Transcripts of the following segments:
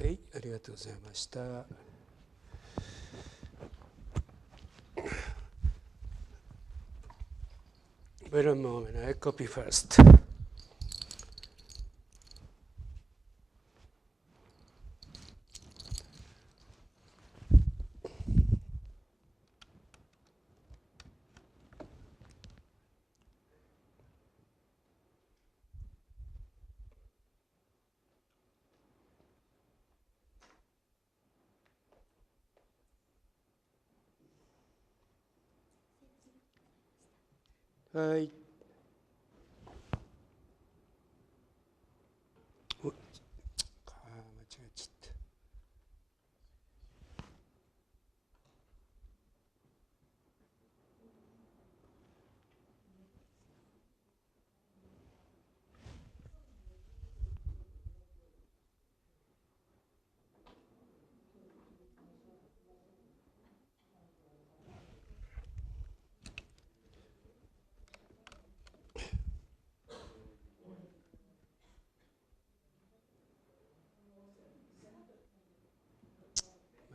はい、ありがとうございました。Wait a moment, I copy first. Hi.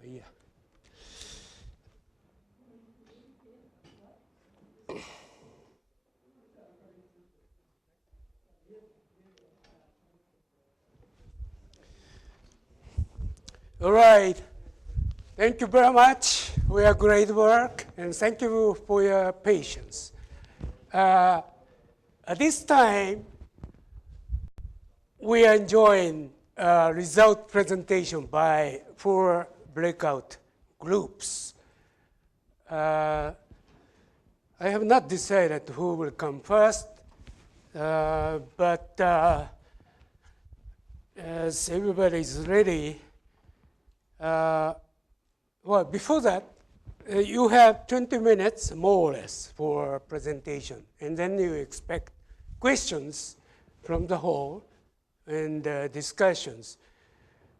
Yeah. All right. Thank you very much for your great work, and thank you for your patience. At this time, we are enjoying result presentation by 4 breakout groups. I have not decided who will come first, but as everybody is ready, well, before that, you have 20 minutes, more or less, for presentation. And then you expect questions from the hall and discussions.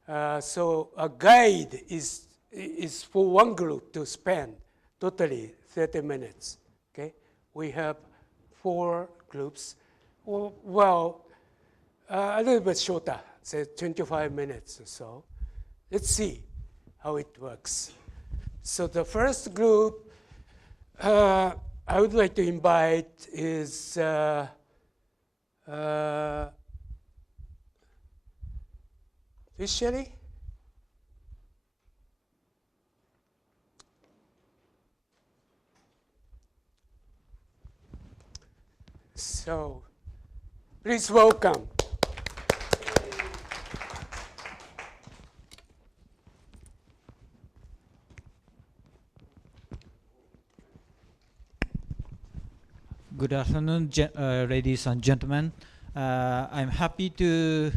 So a guide is for one group to spend totally 30 minutes. Okay? We have 4 groups. Well, a little bit shorter, say 25 minutes or so. Let's see how it works. So the first group I would like to invite is officially? So please welcome. Good afternoon, ladies and gentlemen. I'm happy to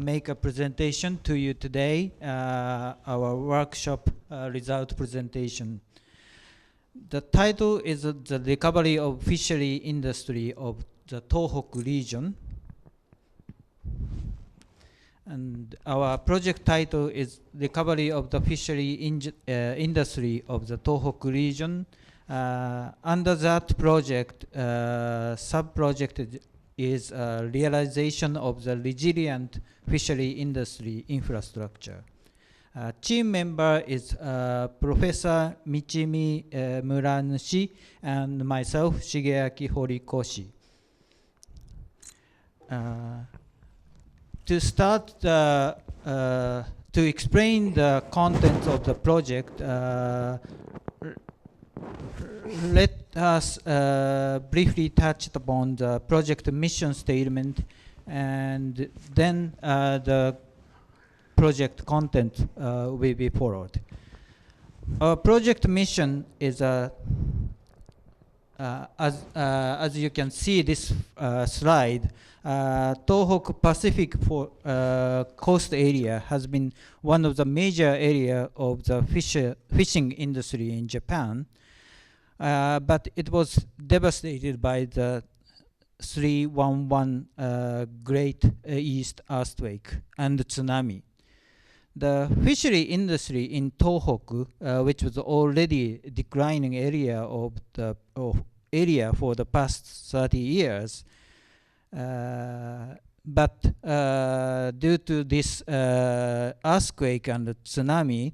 make a presentation to you today, our workshop result presentation. The title is The Recovery of Fishery Industry of the Tohoku Region. And our project title is Recovery of the Fishery Industry of the Tohoku Region. Under that project, sub-project is realization of the resilient fishery industry infrastructure. Team member is Professor Michimi Muranushi and myself, Shigeaki Horikoshi. To start, to explain the contents of the project, let us briefly touch upon the project mission statement, and then the project content will be followed. Our project mission is as you can see this slide, Tohoku Pacific coast area has been one of the major area of the fishing industry in Japan. But it was devastated by the 311 Great East Earthquake and tsunami. The fishery industry in Tohoku, which was already declining area area for the past 30 years, but due to this earthquake and the tsunami,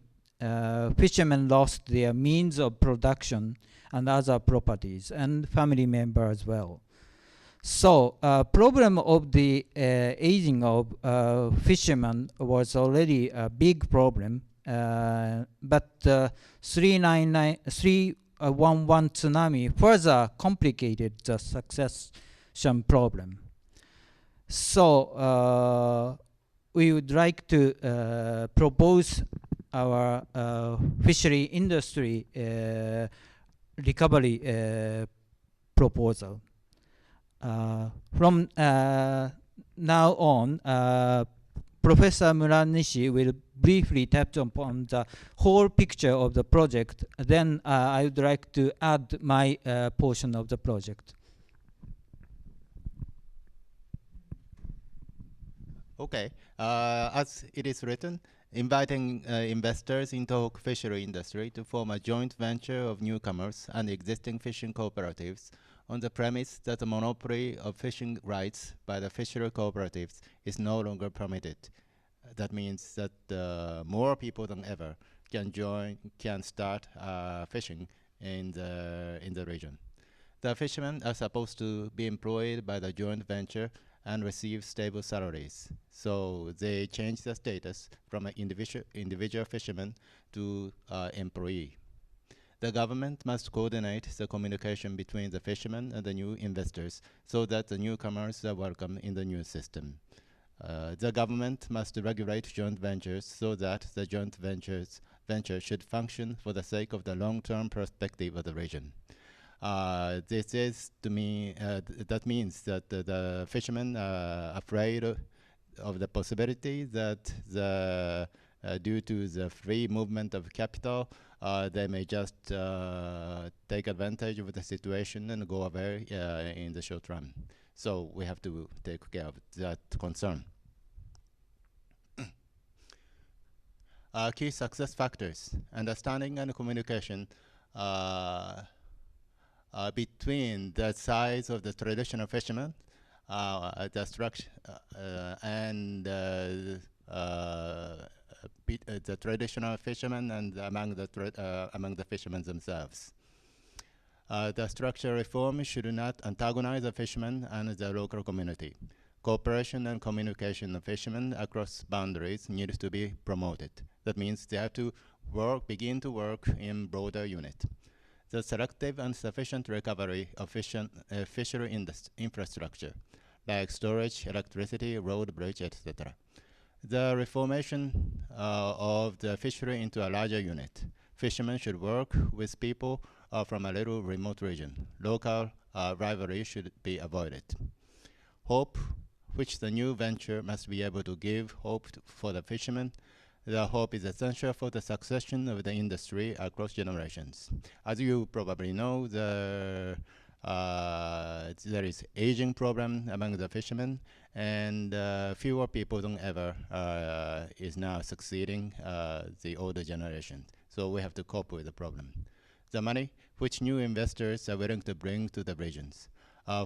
fishermen lost their means of production and other properties, and family members as well. So problem of the aging of fishermen was already a big problem, but 311 tsunami further complicated the succession problem. So we would like to propose our fishery industry recovery proposal. From now on, Professor Muranishi will briefly touch upon the whole picture of the project. Then I would like to add my portion of the project. Okay, as it is written, inviting investors into Tohoku fishery industry to form a joint venture of newcomers and existing fishing cooperatives on the premise that the monopoly of fishing rights by the fishery cooperatives is no longer permitted. That means that more people than ever can start fishing in the region. The fishermen are supposed to be employed by the joint venture and receive stable salaries. So they change the status from an individual fisherman to employee. The government must coordinate the communication between the fishermen and the new investors so that the newcomers are welcome in the new system. The government must regulate joint ventures so that the joint venture should function for the sake of the long-term perspective of the region. This is to me, that means that the fishermen are afraid of the possibility that due to the free movement of capital, they may just take advantage of the situation and go away in the short run. So we have to take care of that concern. Key success factors: understanding and communication between the size of the traditional fishermen, the structure, and the traditional fishermen and among the fishermen themselves. The structural reform should not antagonize the fishermen and the local community. Cooperation and communication of fishermen across boundaries needs to be promoted. That means they have to begin to work in broader unit. The selective and sufficient recovery of fishery infrastructure, like storage, electricity, road, bridge, etc. The reformation of the fishery into a larger unit. Fishermen should work with people from a little remote region. Local rivalry should be avoided. Hope, which the new venture must be able to give hope for the fishermen. The hope is essential for the succession of the industry across generations. As you probably know, there is aging problem among the fishermen, and fewer people than ever is now succeeding the older generation. So we have to cope with the problem. The money which new investors are willing to bring to the regions.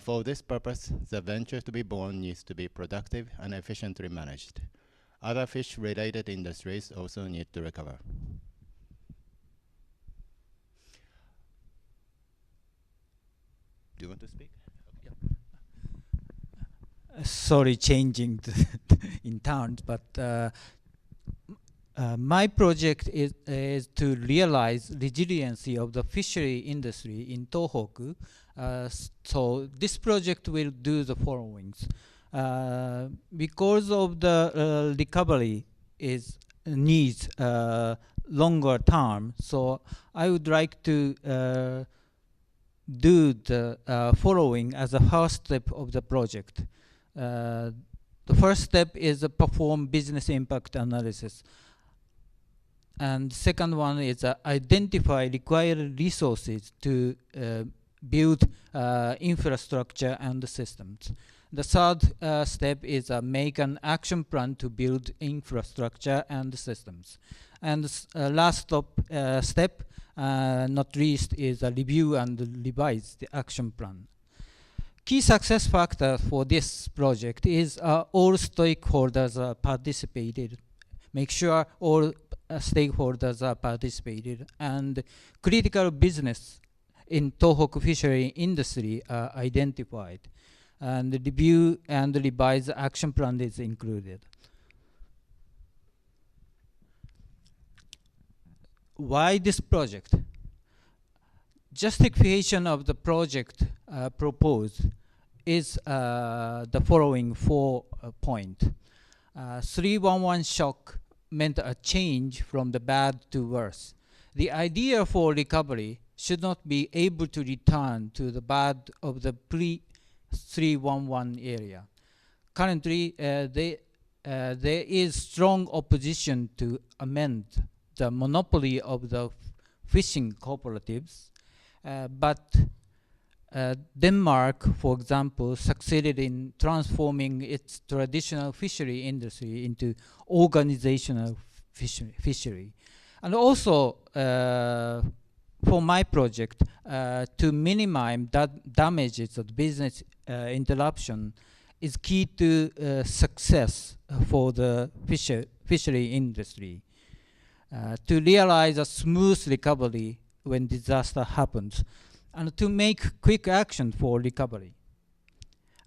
For this purpose, the venture to be born needs to be productive and efficiently managed. Other fish-related industries also need to recover. Do you want to speak? Sorry, changing in terms, but my project is to realize resiliency of the fishery industry in Tohoku. So this project will do the following. Because of the recovery needs longer term, so I would like to do the following as a first step of the project. The first step is perform business impact analysis. And second one is identify required resources to build infrastructure and systems. The third step is make an action plan to build infrastructure and systems. And last step, not least, is review and revise the action plan. key success factor for this project is all stakeholders are participated. Make sure all stakeholders are participated, and critical business in Tohoku fishery industry are identified, and the review and revised action plan is included. Why this project? Justification of the project proposed is the following 4 points. 311 shock meant a change from the bad to worse. The idea for recovery should not be able to return to the bad of the pre-311 area. Currently, there is strong opposition to amend the monopoly of the fishing cooperatives, but Denmark, for example, succeeded in transforming its traditional fishery industry into organizational fishery. And also, for my project, to minimize damages of business interruption is key to success for the fishery industry. To realize a smooth recovery when disaster happens, and to make quick action for recovery.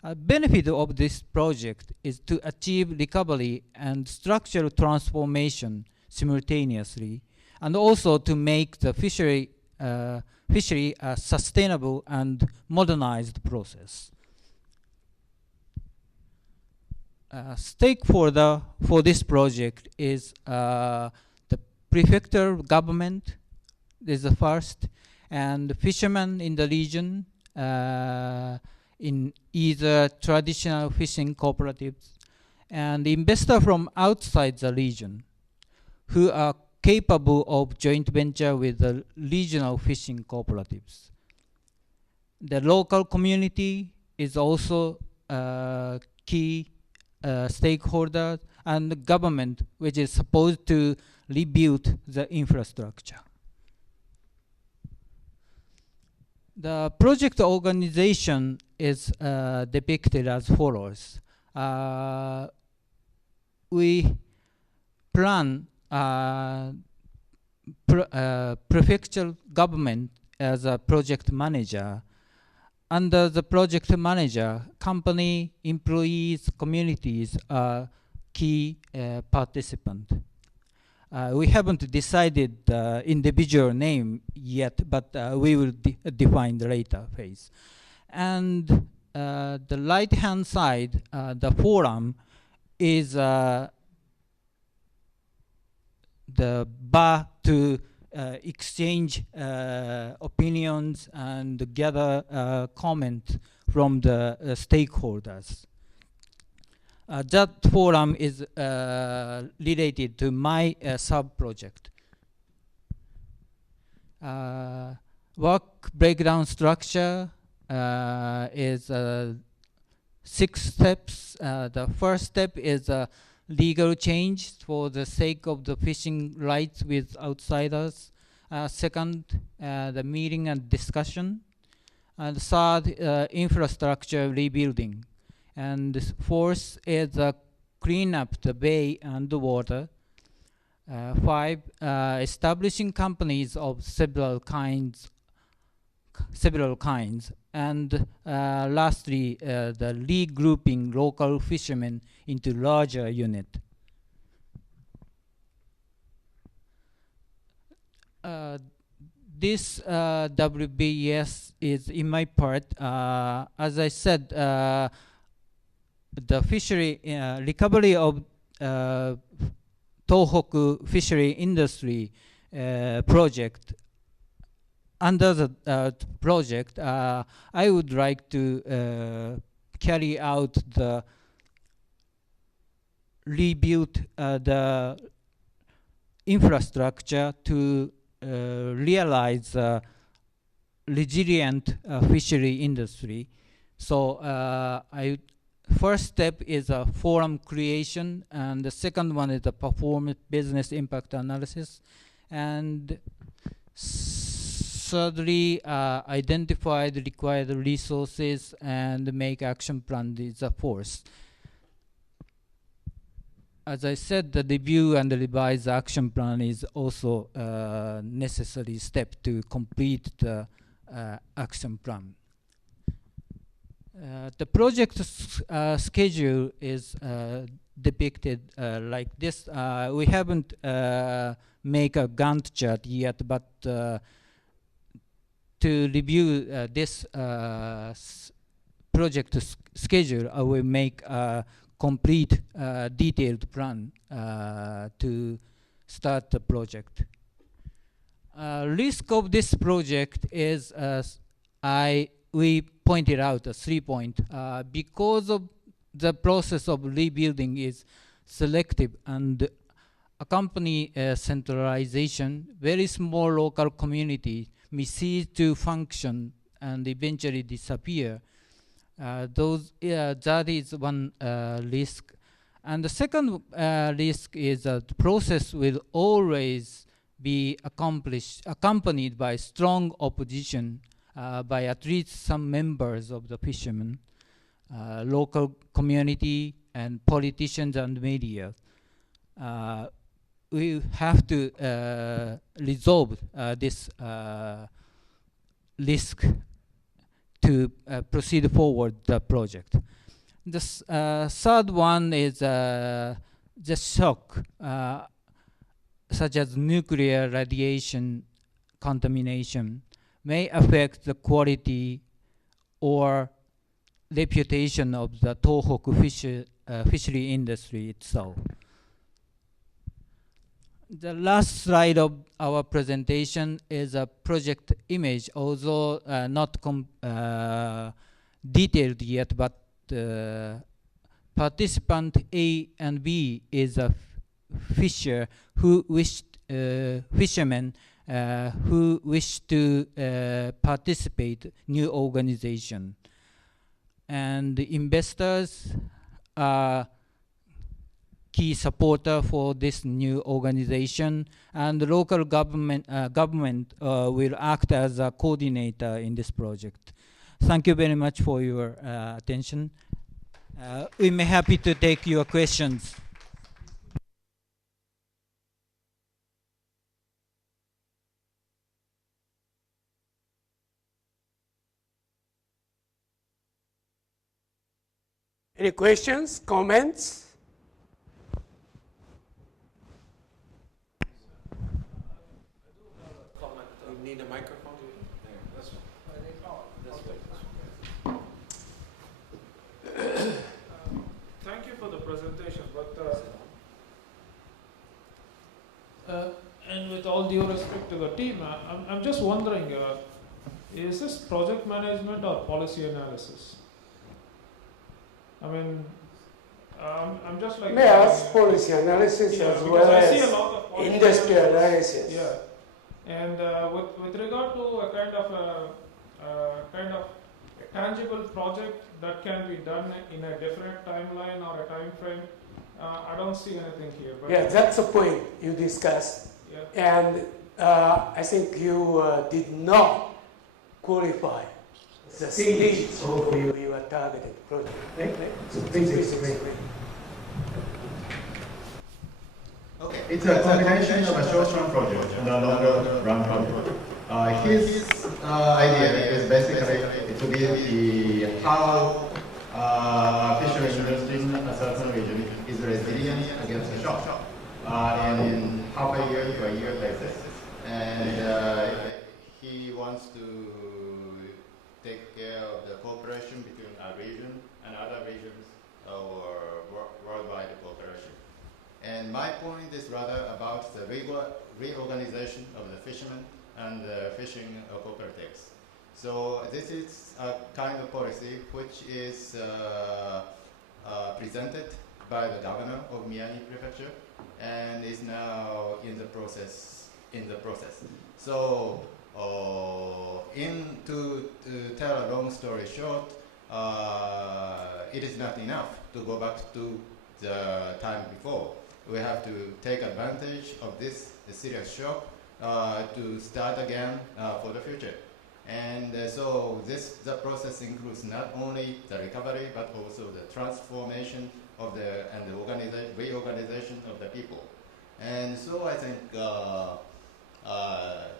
A benefit of this project is to achieve recovery and structural transformation simultaneously, and also to make the fishery a sustainable and modernized process. Stakeholder for this project is the prefecture government, is the first, and fishermen in the region in either traditional fishing cooperatives, and investor from outside the region who are capable of joint venture with the regional fishing cooperatives. The local community is also a key stakeholder, and the government, which is supposed to rebuild the infrastructure. The project organization is depicted as follows. We plan prefectural government as a project manager. Under the project manager, company, employees, communities are key participants. We haven't decided the individual name yet, but we will define the later phase. And the right-hand side, the forum, is the bar to exchange opinions and gather comment from the stakeholders. That forum is related to my sub-project. Work breakdown structure is 6 steps. The first step is legal change for the sake of the fishing rights with outsiders. Second, the meeting and discussion. And third, infrastructure rebuilding. And fourth is clean up the bay and the water. 5, establishing companies of several kinds. And lastly, the regrouping local fishermen into larger unit. This WBS is in my part. As I said, the fishery recovery of Tohoku fishery industry project. Under the project, I would like to carry out the rebuild the infrastructure to realize resilient fishery industry. So first step is a forum creation, and the second one is the performance business impact analysis, and thirdly, identify the required resources and make action plan is the fourth. As I said, the review and the revise action plan is also a necessary step to complete the action plan. The project schedule is depicted like this. We haven't make a Gantt chart yet, but to review this project schedule, I will make a complete detailed plan to start the project. Risk of this project is, we pointed out 3 points. Because of the process of rebuilding is selective and accompany centralization, very small local community may cease to function and eventually disappear. That is one risk. And the second risk is that the process will always be accompanied by strong opposition by at least some members of the fishermen, local community, and politicians and media. We have to resolve this risk to proceed forward the project. The third one is the shock, such as nuclear radiation contamination, may affect the quality or reputation of the Tohoku fishery industry itself. The last slide of our presentation is a project image, although not detailed yet, but participant A and B is a fisherman who wish to participate new organization, and the investors are key supporter for this new organization, and the local government will act as a coordinator in this project. Thank you very much for your attention. We may be happy to take your questions. Any questions, comments? Need a microphone? This one. Thank you for the presentation, but and with all due respect to the team, I'm just wondering, is this project management or policy analysis? I mean, I'm just like... Yes, policy analysis as well I see a as lot of policy industry analysis. Yeah. And with regard to a kind of a tangible project that can be done in a different timeline or a time frame, I don't see anything here. But Yeah, that's the point you discussed. Yeah. And I think you did not qualify the stage of your targeted project. Right? So please explain. Okay. It's a combination of a short-term project and a longer-run project. His idea is basically to be the how fishery industry in a certain region is resilient against a shock in half a year to a year basis. And he wants to take care of the cooperation between a region and other regions or worldwide cooperation. And my point is rather about the reorganization of the fishermen and the fishing cooperatives. So this is a kind of policy which is presented by the governor of Miyagi Prefecture and is now in the process. So to tell a long story short, it is not enough to go back to the time before. We have to take advantage of this serious shock to start again for the future. And so the process includes not only the recovery, but also the transformation of and the reorganization of the people. And so I think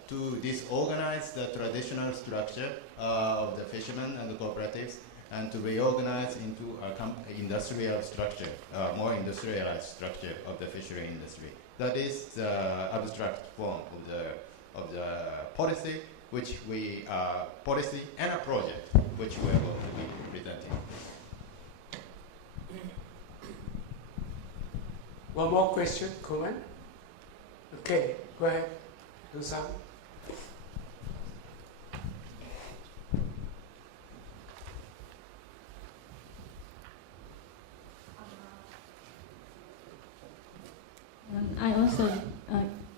to disorganize the traditional structure of the fishermen and the cooperatives, and to reorganize into a industrial structure, more industrialized structure of the fishery industry. That is the abstract form of the policy, which we policy and a project which we are going to be presenting. One more question, comment? Okay, go ahead. Do some. I also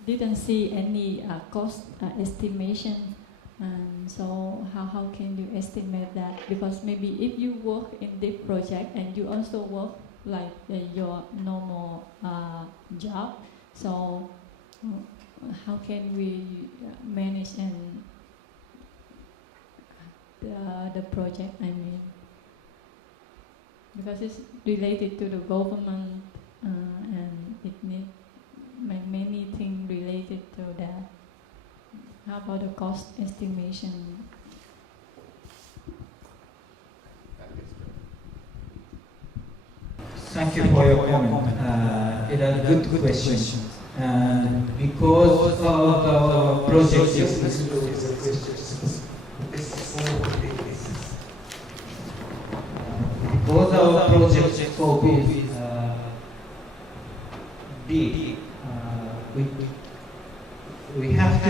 didn't see any cost estimation, and so how can you estimate that? Because maybe if you work in this project and you also work like your normal job, so how can we manage and the project? I mean, because it's related to the government and it needs many things related to that. How about the cost estimation? Thank you for your comment. It is a good question. And because of the project because our project scope is big, we have to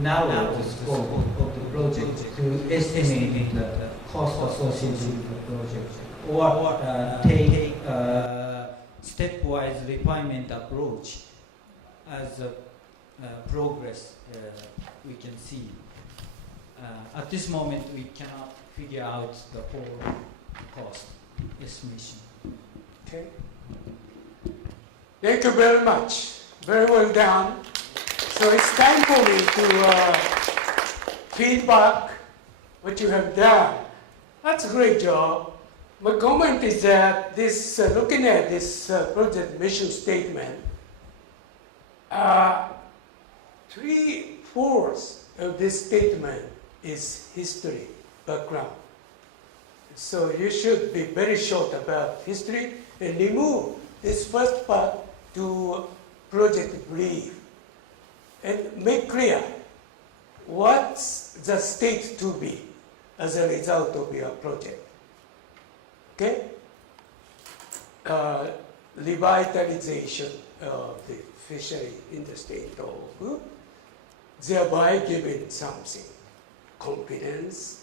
narrow the scope of the project to estimate the cost associated with the project, or take stepwise refinement approach as progress we can see. At this moment, we cannot figure out the whole cost estimation. Okay. Thank you very much. Very well done. So it's time for me to feedback what you have done. That's a great job. My comment is that this, looking at this project mission statement, 3/4 of this statement is history, background. So you should be very short about history and remove this first part to project brief and make clear what's the state to be as a result of your project. Okay? Revitalization of the fishery industry in Tohoku, thereby giving something, confidence,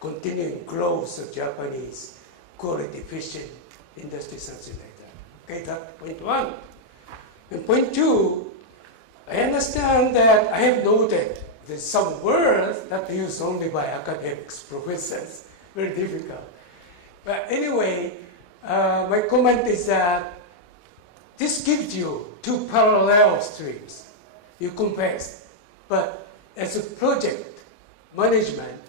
continuing growth of Japanese quality fishing industry, something like that. Okay, that's point one. And point two, I understand that I have noted there's some words that are used only by academics, professors, very difficult. But anyway, my comment is that this gives you two parallel streams. You compare, but as a project management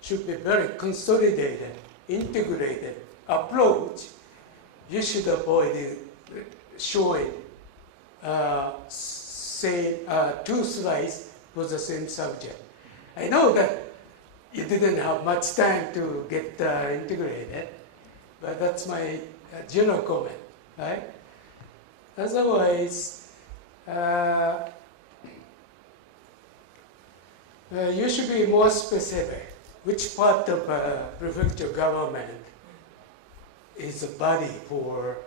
should be very consolidated, integrated approach. You should avoid showing say two slides for the same subject. I know that you didn't have much time to get integrated, but that's my general comment, right? Otherwise, you should be more specific. Which part of prefecture government is a body for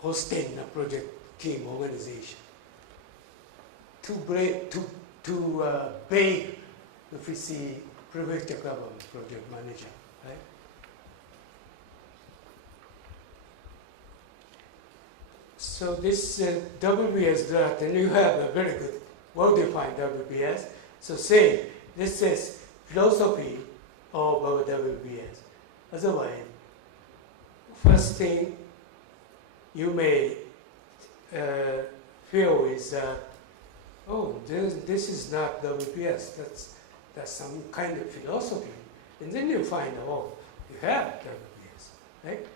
hosting a project team organization? Too vague if we see prefecture government project manager, right? So this WBS draft, and you have a very good, well-defined WBS. So say this is philosophy of our WBS. Otherwise, first thing you may feel is that oh, this is not WPS, that's some kind of philosophy. And then you find, oh, you have WPS, right?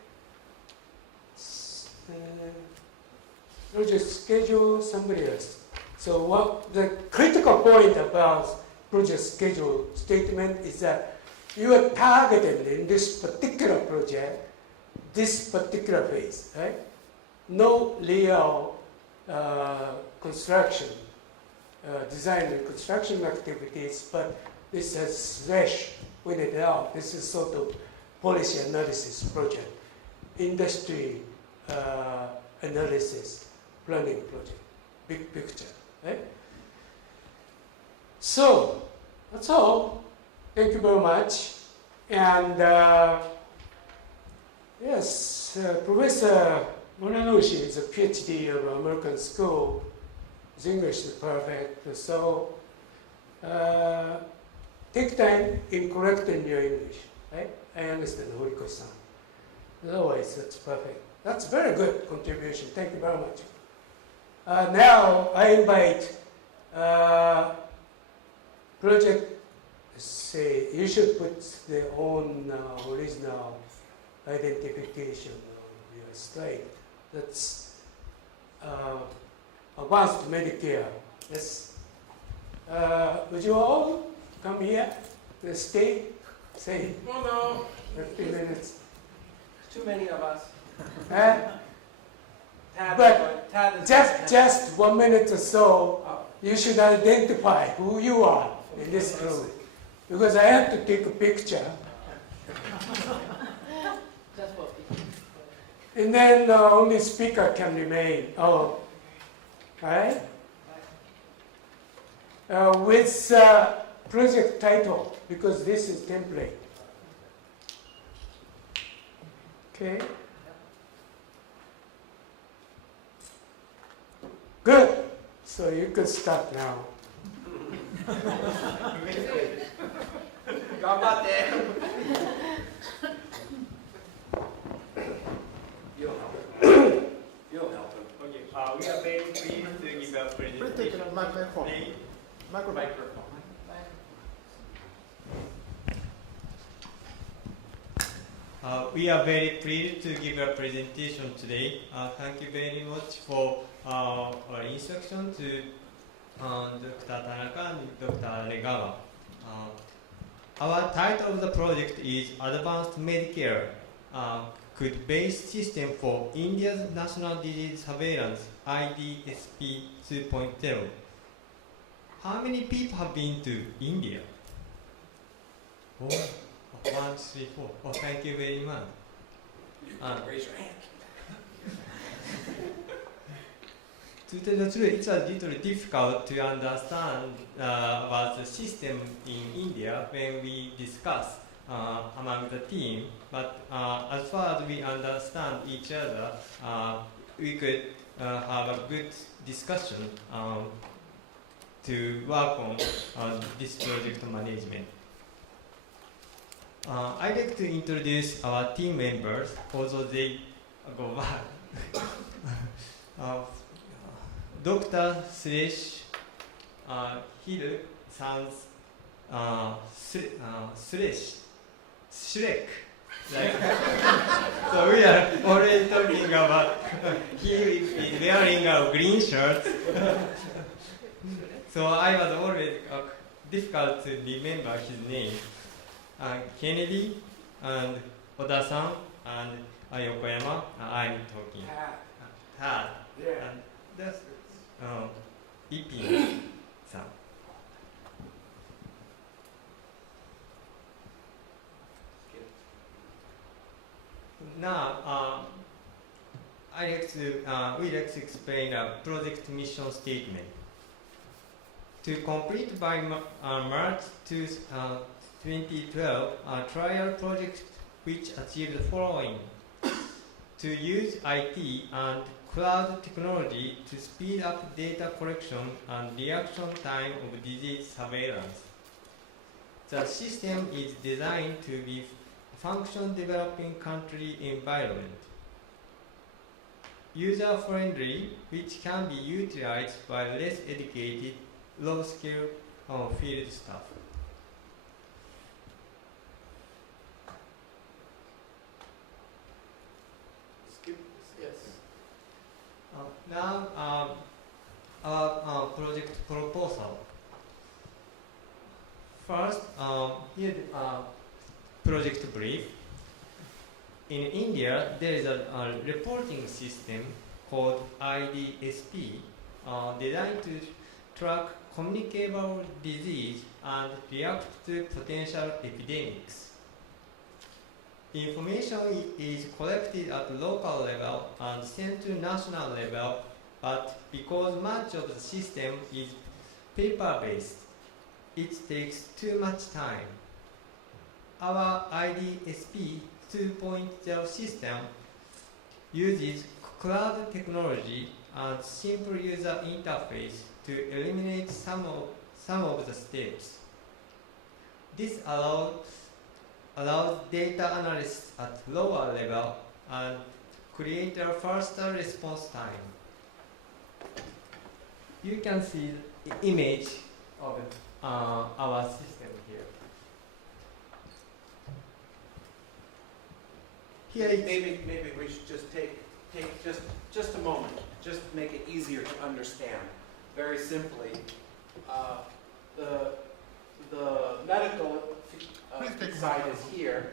Project schedule, somebody else. So what the critical point about project schedule statement is that you are targeted in this particular project, this particular phase, right? No real construction, design and construction activities, but this has slash with it out. This is sort of policy analysis project, industry analysis, planning project, big picture, right? So that's all. Thank you very much. And yes, Professor Munanoshi is a PhD of American School. His English is perfect. So take time in correcting your English, right? I understand, Horikoshi-san. Otherwise, that's perfect. That's very good contribution. Thank you very much. Now I invite project. Say you should put their own original identification on your slide. That's advanced Medicare. Yes. Would you all come here? Stay. Say. Oh no. 15 minutes. Too many of us. But Tad is just 1 minute or so, you should identify who you are in this group. Because I have to take a picture. And then only speaker can remain. Oh, right? With project title, because this is template. Okay. Good. So you can start now. 頑張って You'll help him. You'll help him. Okay. We are very pleased to give a presentation. Microphone. Microphone. We are very pleased to give a presentation today. Thank you very much for our instruction to Dr. Tanaka and Dr. Regawa. Our title of the project is Advanced Medicare, Code-Based System for India's National Disease Surveillance, IDSP 2.0. How many people have been to India? Oh, 1, 2, 3, 4. Oh, thank you very much. Raise your hand. To tell the truth, it's a little difficult to understand about the system in India when we discuss among the team. But as far as we understand each other, we could have a good discussion to work on this project management. I'd like to introduce our team members, although they go back. Dr. Suresh Hill sounds Shrek. Like, so we are already talking about he is wearing a green shirt. So I was always difficult to remember his name. Kennedy and Oda-san and Yokoyama, I'm talking. Tad. Yeah. And that's Ipin-san. Now, we'd like to explain a project mission statement. To complete by March 2012, a trial project which achieved the following. To use IT and cloud technology to speed up data collection and reaction time of disease surveillance. The system is designed to be function developing country environment. user-friendly, which can be utilized by less educated, low-skill field staff. Yes. Now, our project proposal. First, here the project brief. In India, there is a reporting system called IDSP, designed to track communicable disease and react to potential epidemics. Information is collected at local level and sent to national level, but because much of the system is paper-based, it takes too much time. Our IDSP 2.0 system uses cloud technology and simple user interface to eliminate some of the steps. This allows data analysis at lower level and create a faster response time. You can see the image of our system here. Maybe we should just take just a moment, just to make it easier to understand. Very simply, the medical side is here.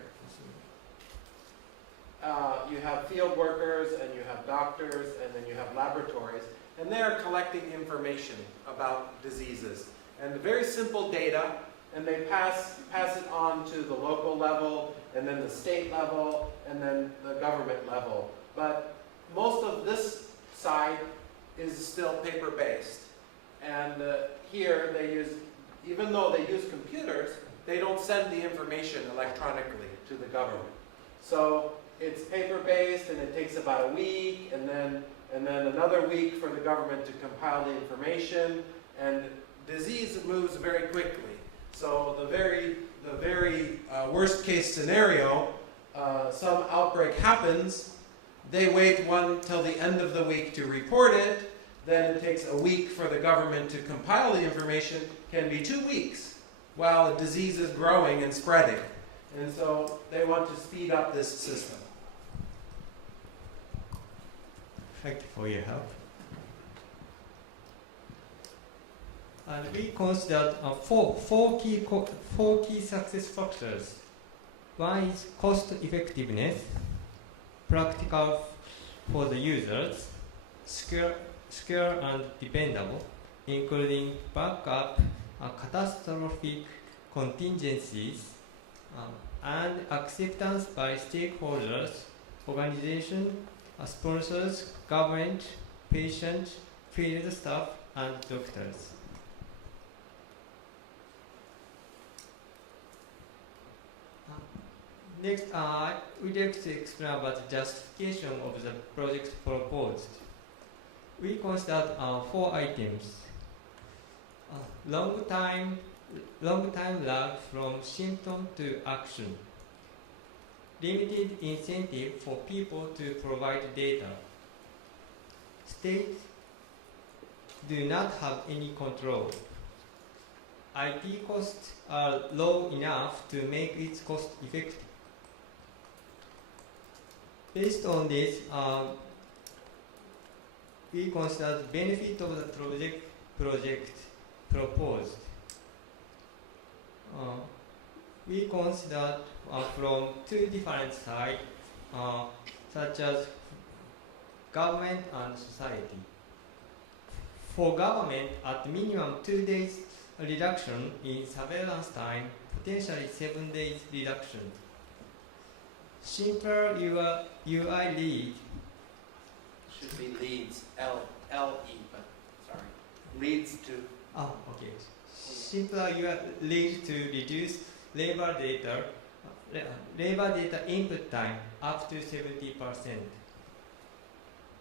You have field workers, and you have doctors, and then you have laboratories, and they are collecting information about diseases. And very simple data, and they pass it on to the local level, and then the state level, and then the government level. But most of this side is still paper-based. And here they use, even though they use computers, they don't send the information electronically to the government. So it's paper-based, and it takes about a week, and then another week for the government to compile the information. And disease moves very quickly. So the very worst case scenario, some outbreak happens, they wait till the end of the week to report it, then it takes a week for the government to compile the information, can be 2 weeks, while a disease is growing and spreading. And so they want to speed up this system. Thank you for your help. And we considered four key success factors. One is cost effectiveness, practical for the users, secure and dependable, including backup, catastrophic contingencies, and acceptance by stakeholders, organizations, sponsors, government, patient, field staff, and doctors. Next, we'd like to explain about the justification of the project proposed. We considered 4 items. Long time lag from symptom to action. Limited incentive for people to provide data. States do not have any control. IT costs are low enough to make it cost effective. Based on this, we consider the benefit of the project proposed. We considered from 2 different sides, such as government and society. For government, at minimum 2 days reduction in surveillance time, potentially 7 days reduction. Simpler UI lead. Should be leads, L-E, but sorry. Leads to. Oh, okay. Simpler UI lead to reduce labor data input time up to 70%.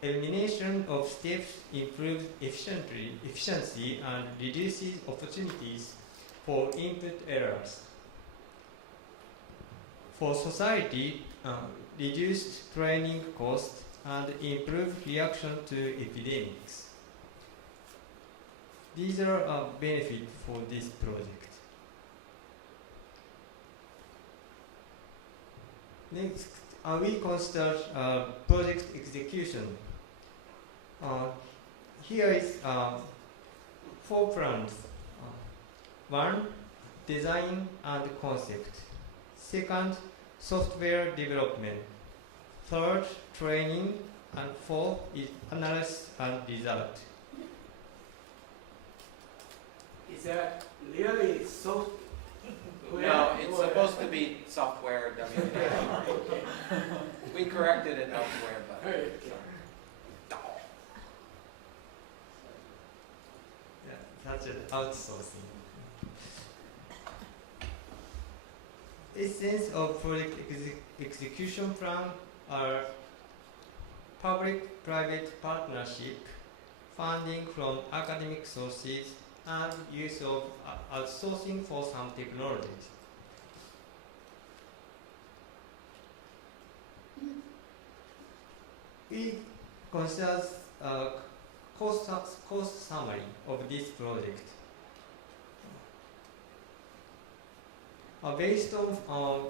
Elimination of steps improves efficiency and reduces opportunities for input errors. For society, reduced training costs and improve reaction to epidemics. These are benefits for this project. Next, we consider project execution. Here is 4 plans. 1, design and concept. 2nd, software development. 3rd, training. And 4th is analysis and result. Is that really so? No, it's supposed to be software. We corrected it elsewhere, but. Yeah, such an outsourcing. Essence of project execution plan are public-private partnership, funding from academic sources, and use of outsourcing for some technologies. We consider cost summary of this project. Based on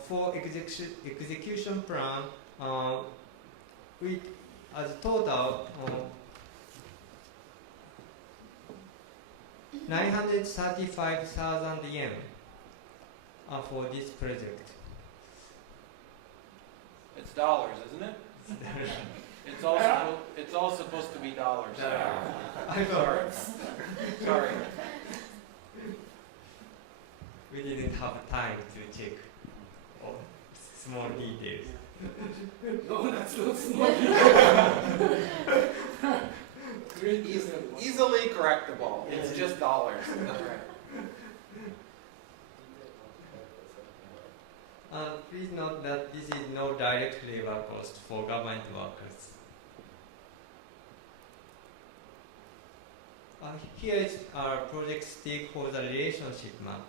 for execution plan, we as total 935,000 yen for this project. It's dollars, isn't it? It's all supposed to be dollars. I'm sorry. Sorry. We didn't have time to check all small details. No, that's not small. Easily correctable. It's just dollars. Please note that this is no direct labor cost for government workers. Here is our project stakeholder relationship map.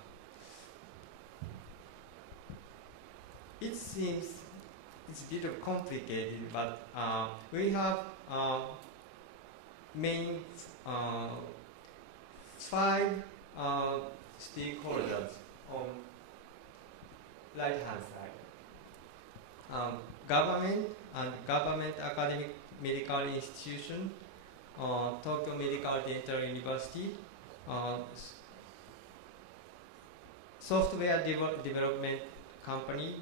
It seems it's a little complicated, but we have main 5 stakeholders on right-hand side. Government and government academic medical institution, Tokyo Medical Dental University, software development company,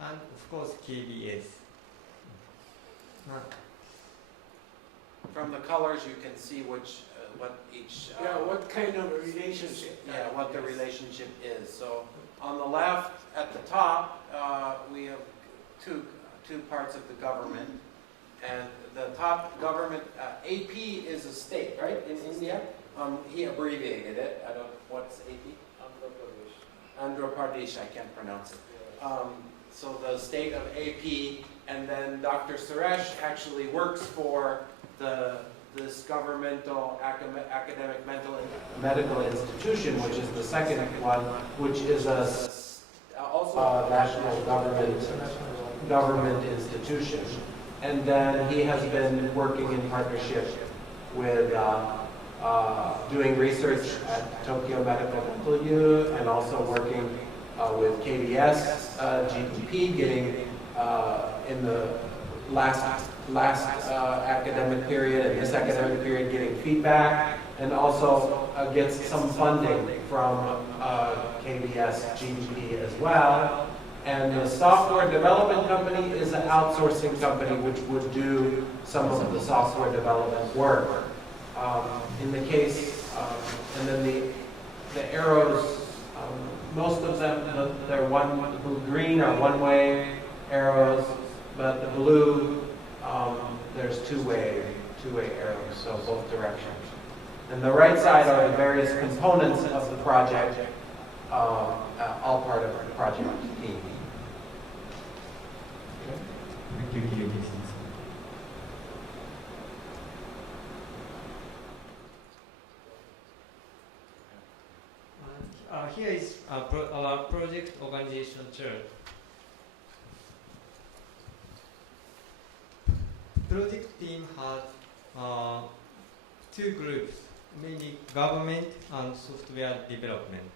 and of course KBS. From the colors, you can see which, what each. What kind of a relationship? Yeah, what the relationship is. So on the left, at the top, we have two parts of the government, and the top government AP is a state, right, in India. He abbreviated it. I don't. What's AP? Andhra Pradesh. I can't pronounce it. So the state of AP, and then Dr. Suresh actually works for this governmental academic medical institution, which is the second one, which is also a national government institution. And then he has been working in partnership with doing research at Tokyo Medical U, and also working with KBS, GDP, getting in the last academic period and this academic period getting feedback, and also gets some funding from KBS, GDP as well. And the software development company is an outsourcing company which would do some of the software development work. In the case, and then the arrows, most of them, they're the green are one-way arrows, but the blue, there's two-way arrows, so both directions. And the right side are the various components of the project, all part of the project team. Thank you. Here is our project organization chart. project team had two groups, mainly government and software development.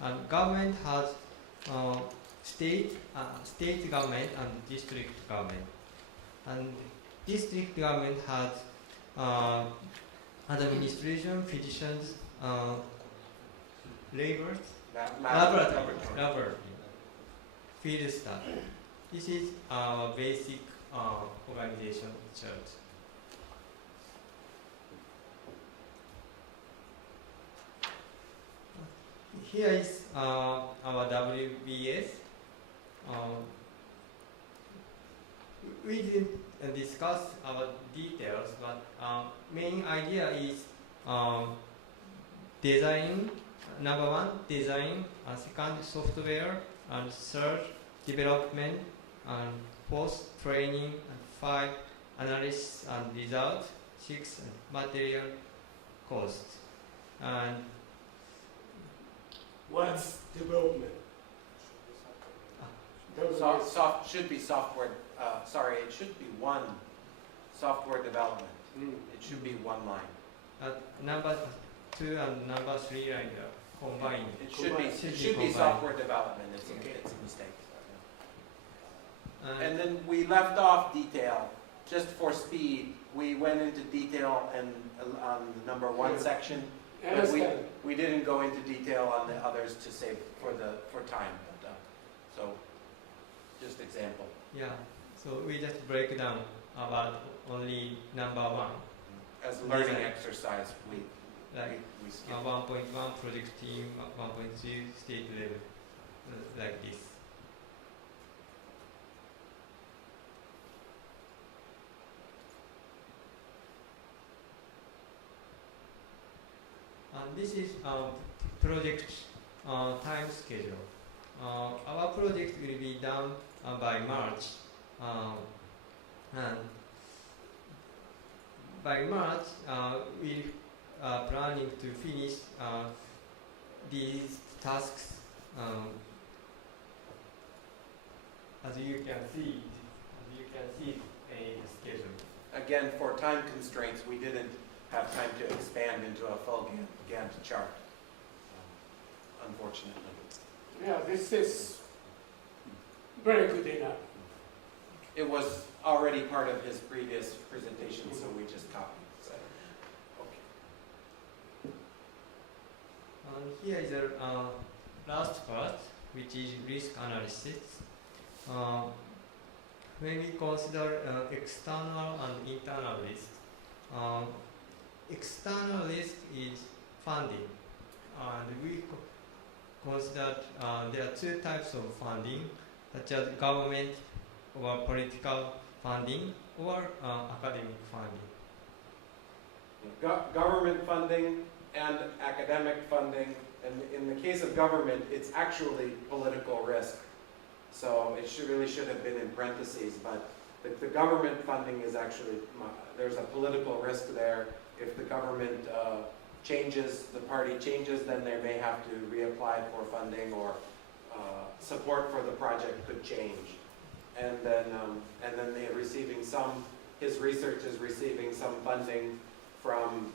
And government has state government and district government. And district government has administration, physicians, laborers, laboratory, field staff. This is our basic organization chart. Here is our WBS. We didn't discuss our details, but main idea is design. Number one, design. Second, software. And third, development. And fourth, training. And five, analysis and result. Six, material cost. And What's development? Should be software. Sorry, it should be one software development. It should be one line. Number 2 and number 3 are combined. It should be software development. It's a mistake. And then we left off detail just for speed. We went into detail and on the number 1 section. But we didn't go into detail on the others to save for time. But, so just example. Yeah. So we just break down about only number 1. As a learning exercise, we skip. 1.1 project team, 1.2 state level, like this. And this is project time schedule. Our project will be done by March. And by March, we are planning to finish these tasks. As you can see a schedule. Again, for time constraints, we didn't have time to expand into a full Gantt chart, unfortunately. Yeah, this is very good enough. It was already part of his previous presentation, so we just copied. So, okay. And here is the last part, which is risk analysis. When we consider external and internal risk, external risk is funding, and we consider there are 2 types of funding, such as government or political funding or academic funding. Government funding and academic funding, and in the case of government, it's actually political risk. So it really should have been in parentheses, but the government funding is actually, there's a political risk there. If the government changes, the party changes, then they may have to reapply for funding, or support for the project could change. And then they're receiving his research is receiving some funding from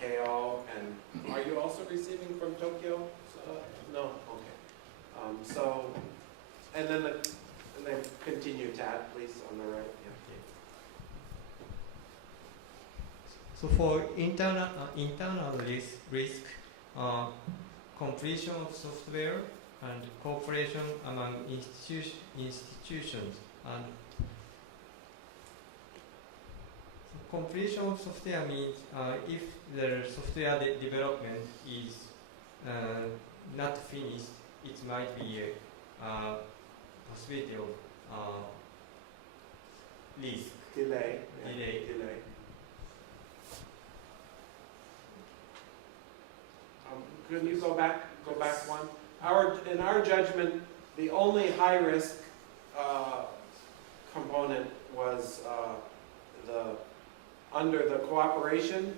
KO, and are you also receiving from Tokyo? No, okay. And then continue, Tad, please, on the right. Yeah. So for internal risk, completion of software and cooperation among institutions, and completion of software means if the software development is not finished, it might be a possibility of risk. Delay. Can you go back one? In our judgment, the only high risk component was under the cooperation.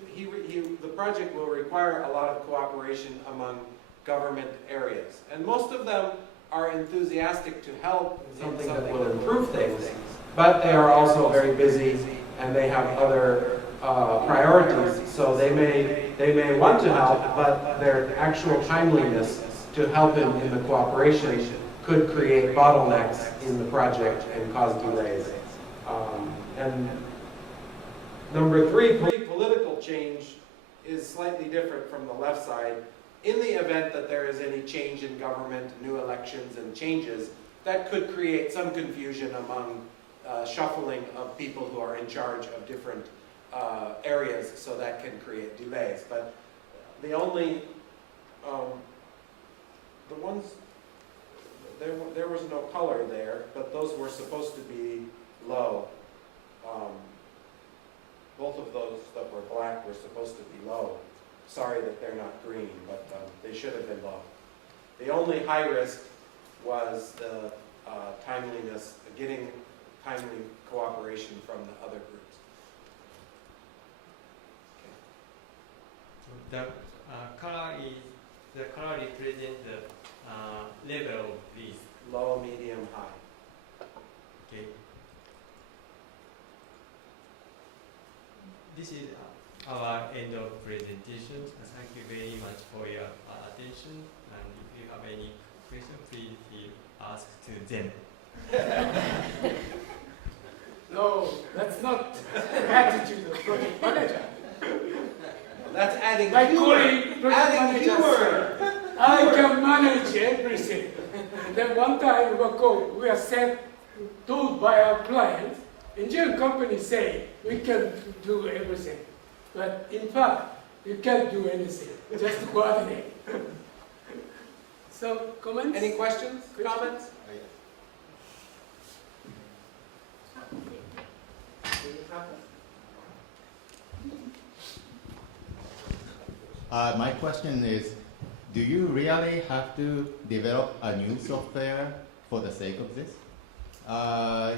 The project will require a lot of cooperation among government areas, and most of them are enthusiastic to help in something that will improve things. but they are also very busy and they have other priorities. So they may want to help, but their actual timeliness to help him in the cooperation could create bottlenecks in the project and cause delays. And number three, political change is slightly different from the left side. In the event that there is any change in government, new elections and changes, that could create some confusion among shuffling of people who are in charge of different areas, so that can create delays. But the only, the ones, there was no color there, but those were supposed to be low. Both of those that were black were supposed to be low. Sorry that they're not green, but they should have been low. The only high risk was the timeliness, getting timely cooperation from the other groups. The color represents the level of risk. Low, medium, high. Okay. This is our end of presentation. Thank you very much for your attention. And if you have any questions, please ask to them. No, that's not attitude of project manager. That's adding My humor. colleague, project Adding manager, humor. I can manage everything. And then one time we are told by our clients, engineering companies say, we can do everything. But in fact, you can't do anything, just coordinate. So, comments? Any questions, comments? My question is, do you really have to develop a new software for the sake of this?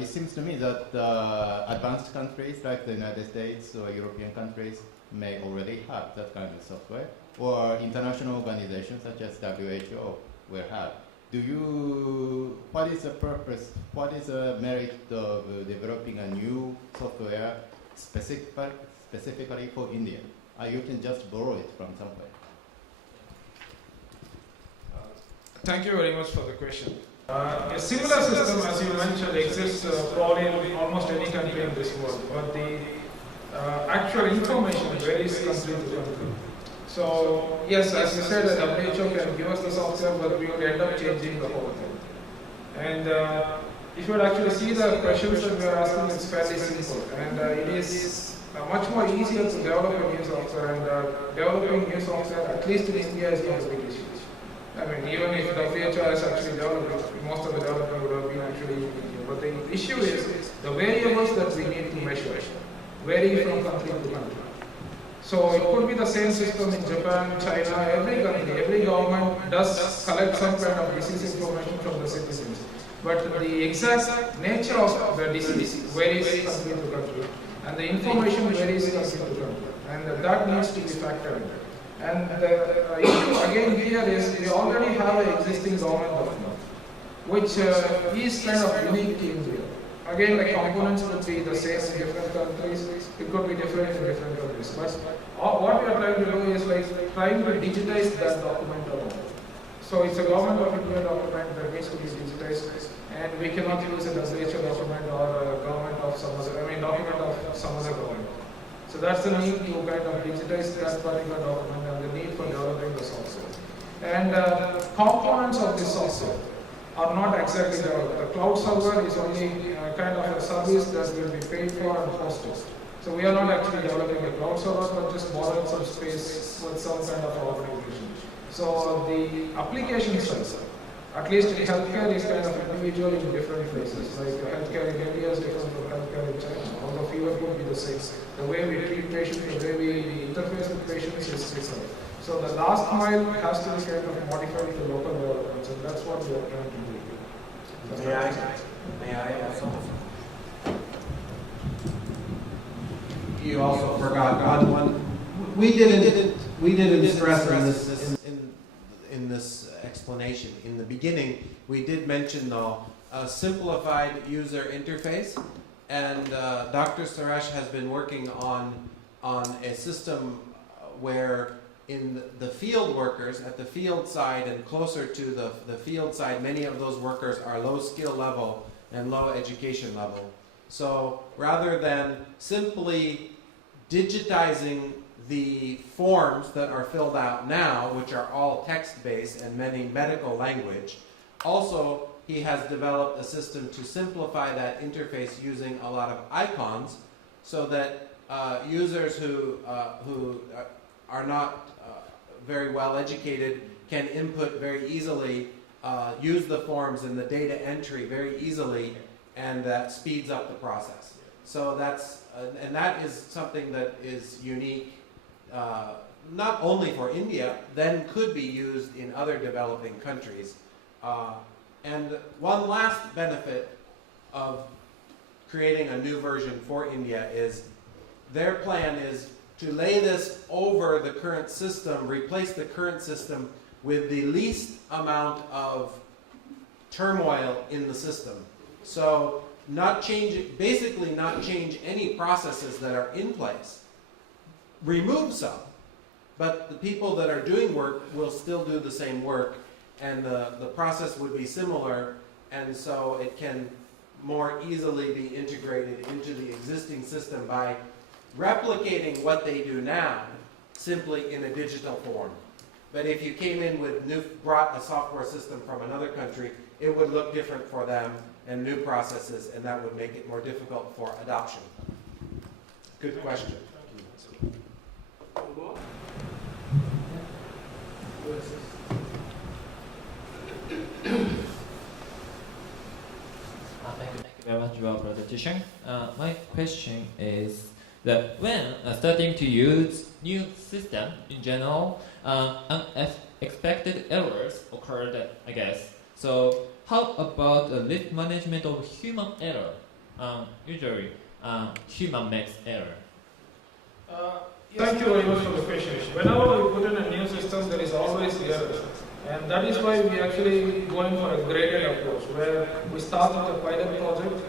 It seems to me that advanced countries like the United States or European countries may already have that kind of software, or international organizations such as WHO will have. What is the purpose, what is the merit of developing a new software specifically for India? You can just borrow it from somewhere. Thank you very much for the question. A similar system, as you mentioned, exists probably in almost any country in this world, but the actual information varies country to country. So, yes, as you said, WHO can give us the software, but we would end up changing the whole thing. And if you would actually see the questions that we are asking, it's fairly simple. And it is much more easier to develop a new software, and developing new software, at least in India, is not a big issue. I mean, even if WHO has actually developed, most of the development would have been actually in India. But the issue is the variables that we need to measure vary from country to country. So it could be the same system in Japan, China, every country, every government does collect some kind of disease information from the citizens. But the exact nature of the disease varies country to country, and the information varies country to country, and that needs to be factored in. And the issue again here is we already have an existing government document, which is kind of unique to India. Again, the components could be the same in different countries, it could be different in different countries. But what we are trying to do is trying to digitize that document alone. So it's a government of India document that needs to be digitized, and we cannot use a WHO document or a government of some other, document of some other government. So that's the need to kind of digitize that particular document and the need for developing the software. And components of this software are not exactly developed. The cloud server is only kind of a service that will be paid for and hosted. So we are not actually developing a cloud server, but just borrowing some space with some kind of organization. So the application side, at least in healthcare, is kind of individual in different places. Like healthcare in India is different from healthcare in China. Although fever could be the same. The way we treat patients, the way we interface with patients is different. So the last mile has to be kind of modified to local developments, and that's what we are trying to do. May I also? You also forgot one. We didn't stress in this explanation. In the beginning, we did mention though a simplified user interface, and Dr. Suresh has been working on a system where in the field workers, at the field side and closer to the field side, many of those workers are low skill level and low education level. So rather than simply digitizing the forms that are filled out now, which are all text-based and many medical language, also he has developed a system to simplify that interface using a lot of icons so that users who are not very well educated can input very easily, use the forms and the data entry very easily, and that speeds up the process. So that's, and that is something that is unique, not only for India, then could be used in other developing countries. And one last benefit of creating a new version for India is their plan is to lay this over the current system, replace the current system with the least amount of turmoil in the system. So not change, basically not change any processes that are in place. Remove some, but the people that are doing work will still do the same work, and the process would be similar, and so it can more easily be integrated into the existing system by replicating what they do now, simply in a digital form. But if you came in with brought a software system from another country, it would look different for them and new processes, and that would make it more difficult for adoption. Good question. Thank you very much for your presentation. My question is that when starting to use new system in general, unexpected errors occurred, I guess. So how about the risk management of human error? Usually, human makes error. Thank you very much for the question. Whenever we put in a new system, there is always errors. And that is why we actually going for a graded approach, where we start with a pilot project,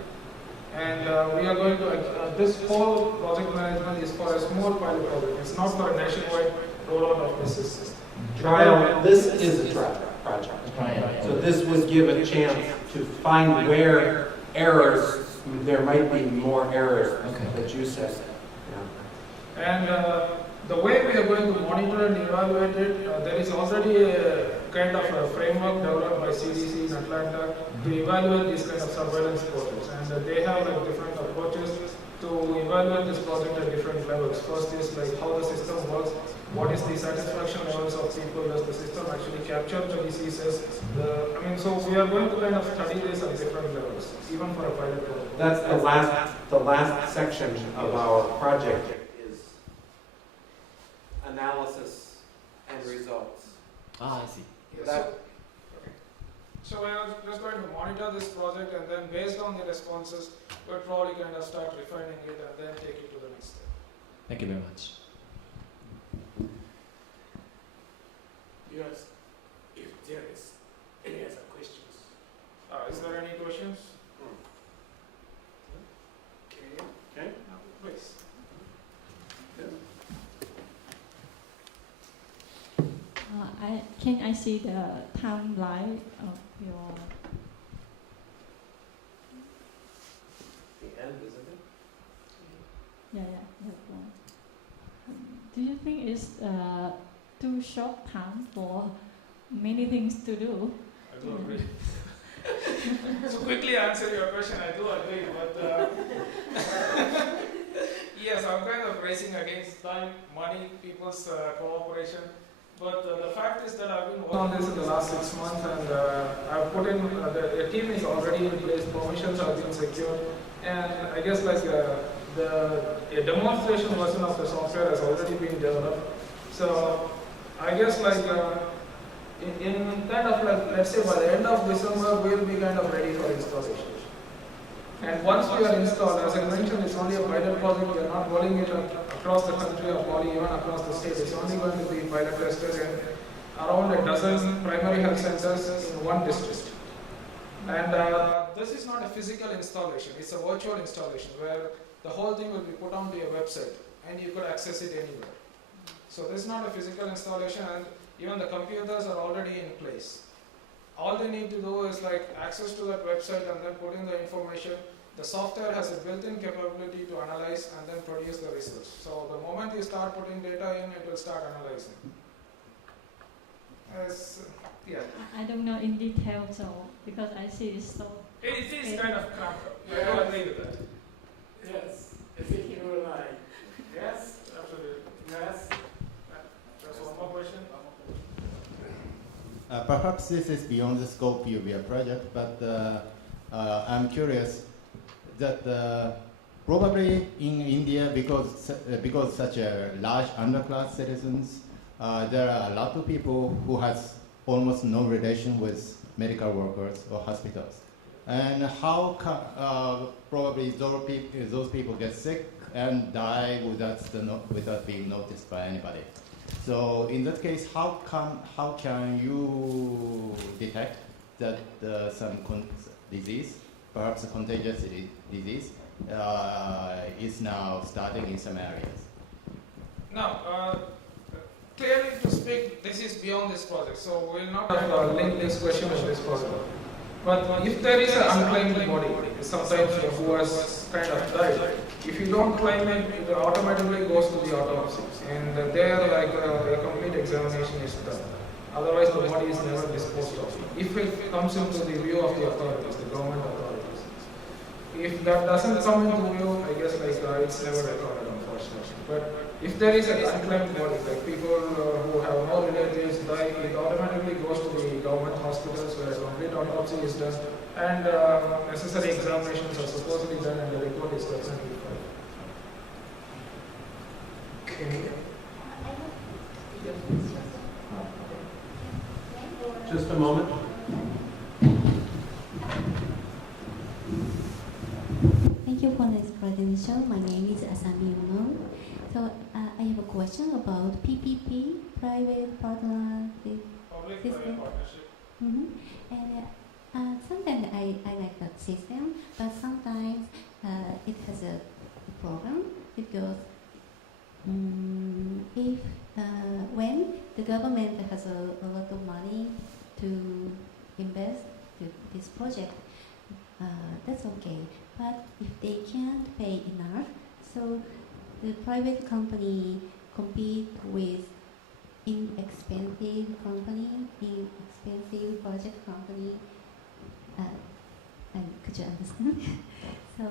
and we are going to, this whole project management is for a small pilot project. It's not for a nationwide rollout of the system. Trial, this is a trial project. So this would give a chance to find where errors, there might be more errors that you said. And the way we are going to monitor and evaluate it, there is already a kind of a framework developed by CDC in Atlanta to evaluate these kind of surveillance projects. And they have like different approaches to evaluate this project at different levels. First is like how the system works, what is the satisfaction levels of people, does the system actually capture the diseases. So we are going to kind of study this at different levels, even for a pilot project. That's the last section of our project. Analysis and results. I see. So we are just going to monitor this project, and then based on the responses, we'll probably kind of start refining it and then take it to the next step. Thank you very much. Yes, if there is any other questions. Is there any questions? Okay. Please. Can I see the timeline of your... The end, isn't it? Yeah, that one. Do you think it's too short time for many things to do? I do agree. To quickly answer your question, I do agree, but yes, I'm kind of racing against time, money, people's cooperation. But the fact is that I've been working on this in the last 6 months, and I've put in, the team is already in place, permissions have been secured, and I guess like a demonstration version of the software has already been developed. So I guess like in kind of like, let's say by the end of December, we'll be kind of ready for installation. And once we are installed, as I mentioned, it's only a pilot project. We are not rolling it across the country or probably even across the state. It's only going to be pilot tested in around a dozen primary health centers in one district. And this is not a physical installation, it's a virtual installation where the whole thing will be put onto your website and you could access it anywhere. So this is not a physical installation, and even the computers are already in place. All they need to do is like access to that website and then put in the information. The software has a built-in capability to analyze and then produce the results. So the moment you start putting data in, it will start analyzing. Yeah. I don't know in detail, so because I see it's so. It is kind of cramped up. I don't agree with that. Yes, I think you will like. Yes, absolutely. Yes. Just one more question. Perhaps this is beyond the scope of your project, but I'm curious that probably in India, because such a large underclass citizens, there are a lot of people who has almost no relation with medical workers or hospitals. And how probably those people get sick and die without being noticed by anybody. So in that case, how can you detect that some disease, perhaps a contagious disease, is now starting in some areas? Now, clearly to speak, this is beyond this project, so we will not link this question to this project. But if there is an unclaimed body, sometimes who has kind of died, if you don't claim it, it automatically goes to the autopsy. And there, like a complete examination is done. Otherwise, the body is never disposed of. If it comes into the view of the authorities, the government authorities. If that doesn't come into view, I guess like it's never recorded, unfortunately. But if there is an unclaimed body, like people who have no relatives die, it automatically goes to the government hospitals where a complete autopsy is done and necessary examinations are supposedly done and the report is definitely filed. Okay. Just a moment. Thank you for this presentation. My name is Asami Uno. So I have a question about PPP, private partnership system. Partnership. And sometimes I like that system, but sometimes it has a problem because if when the government has a lot of money to invest to this project, that's okay. But if they can't pay enough, so the private company compete with inexpensive project company. And could you understand? So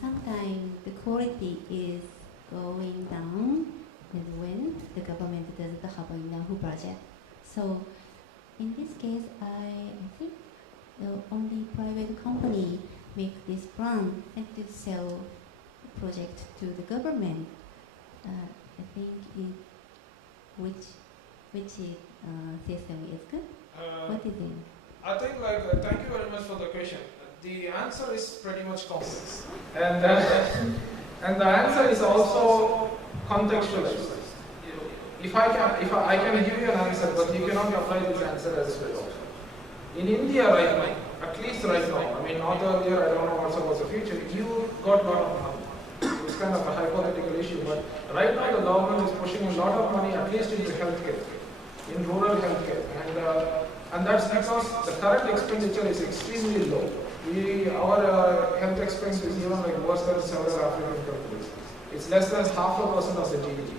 sometimes the quality is going down when the government doesn't have enough project. So in this case, I think the only private company make this plan and to sell project to the government. I think which system is good? What is it? I think thank you very much for the question. The answer is pretty much complex. And the answer is also contextualized. If I can give you an answer, but you cannot apply this answer as well. In India right now, at least right now, I mean not earlier, I don't know what's about the future, you got a lot of money. It's kind of a hypothetical issue, but right now the government is pushing a lot of money, at least into healthcare, in rural healthcare. And that's because the current expenditure is extremely low. Our health expense is even worse than several African countries. It's less than 0.5% of the GDP.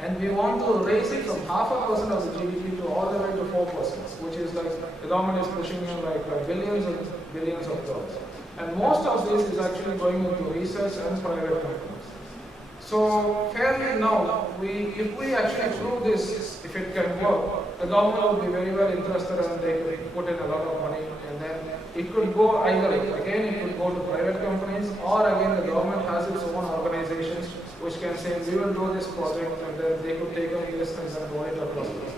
And we want to raise it from 0.5% of the GDP to all the way to 4%, which is the government is pushing in billions and billions of dollars. And most of this is actually going into research and private companies. So fairly now, if we actually prove this, if it can work, the government will be very well interested and they could put in a lot of money, and then it could go either, again it could go to private companies, or again the government has its own organizations which can say we will do this project, and then they could take on this and then roll it across the world.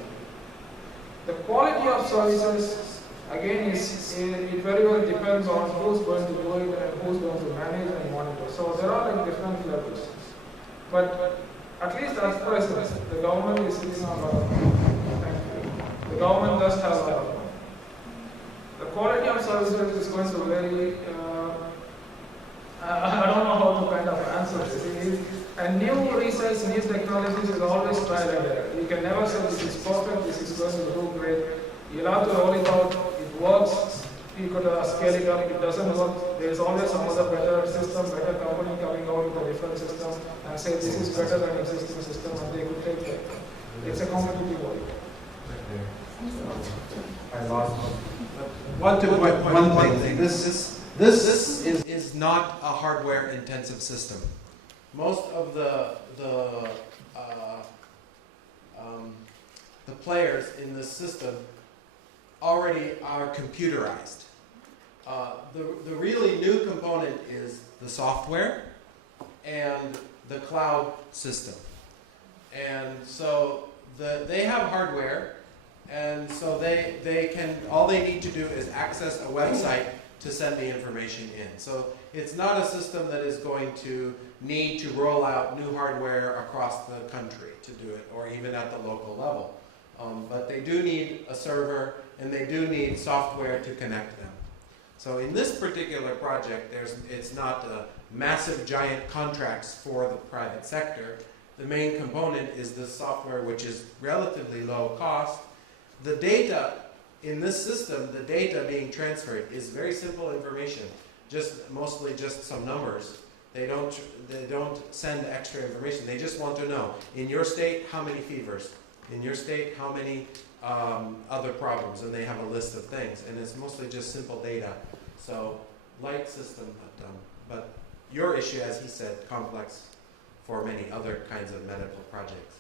The quality of services again it very well depends on who's going to do it and who's going to manage and monitor. So there are different levels. But at least as present, the government is sitting on a lot of money. Thank you. The government does have a lot of money. The quality of services is going to vary. I don't know how to kind of answer this. And new research, new technologies is always trial and error. You can never say this is perfect, this is going to do great. You'll have to roll it out. It works. You could scale it up. It doesn't work. There is always some other better system, better company coming out with a different system and say this is better than existing system, and they could take it. It's a competitive world. I lost one thing. This is not a hardware intensive system. Most of the players in this system already are computerized. The really new component is the software and the cloud system. And so they have hardware, and so they can, all they need to do is access a website to send the information in. So it's not a system that is going to need to roll out new hardware across the country to do it, or even at the local level. But they do need a server, and they do need software to connect them. So in this particular project, it's not massive giant contracts for the private sector. The main component is the software, which is relatively low cost. The data in this system, the data being transferred is very simple information, mostly just some numbers. They don't send extra information. They just want to know, in your state, how many fevers? In your state, how many other problems? And they have a list of things. And it's mostly just simple data. So light system, but your issue, as he said, complex for many other kinds of medical projects.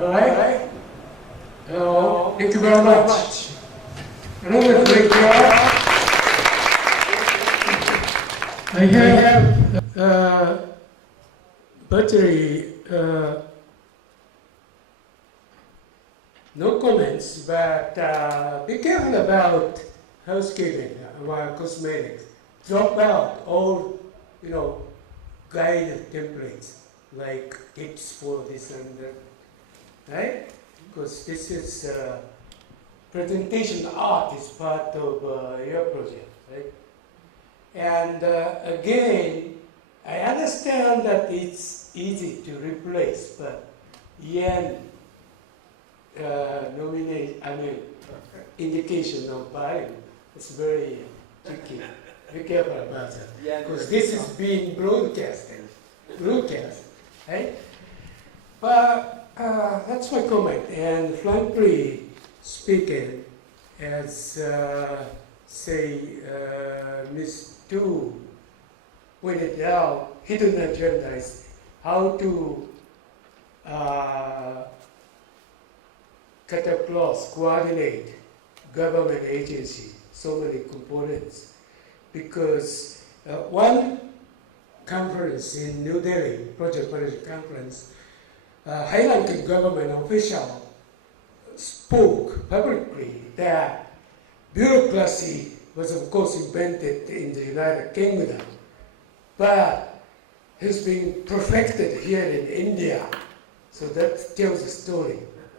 All right. Thank you very much. Another great job. I have virtually no comments, but be careful about housekeeping, about cosmetics. Drop out all, guide templates like tips for this and that, right? Because this is presentation art is part of your project, right? And again, I understand that it's easy to replace, but yen indication of value, it's very tricky. Be careful about that, because this is being broadcast, right? But that's my comment. And frankly speaking, as Ms. Tu pointed out, hidden agenda is how to cut across, coordinate government agency, so many components. Because one conference in New Delhi, project management conference, high-ranking government official spoke publicly that bureaucracy was of course invented in the United Kingdom, but has been perfected here in India. So that tells a story,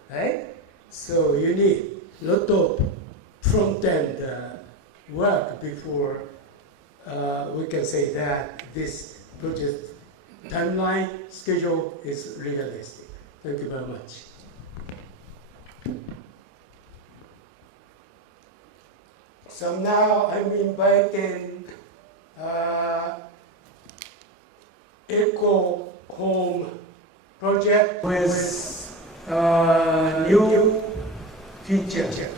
right? So you need a lot of front-end work before we can say that this project timeline schedule is realistic. Thank you very much. So now I'm inviting Eco Home project with new feature.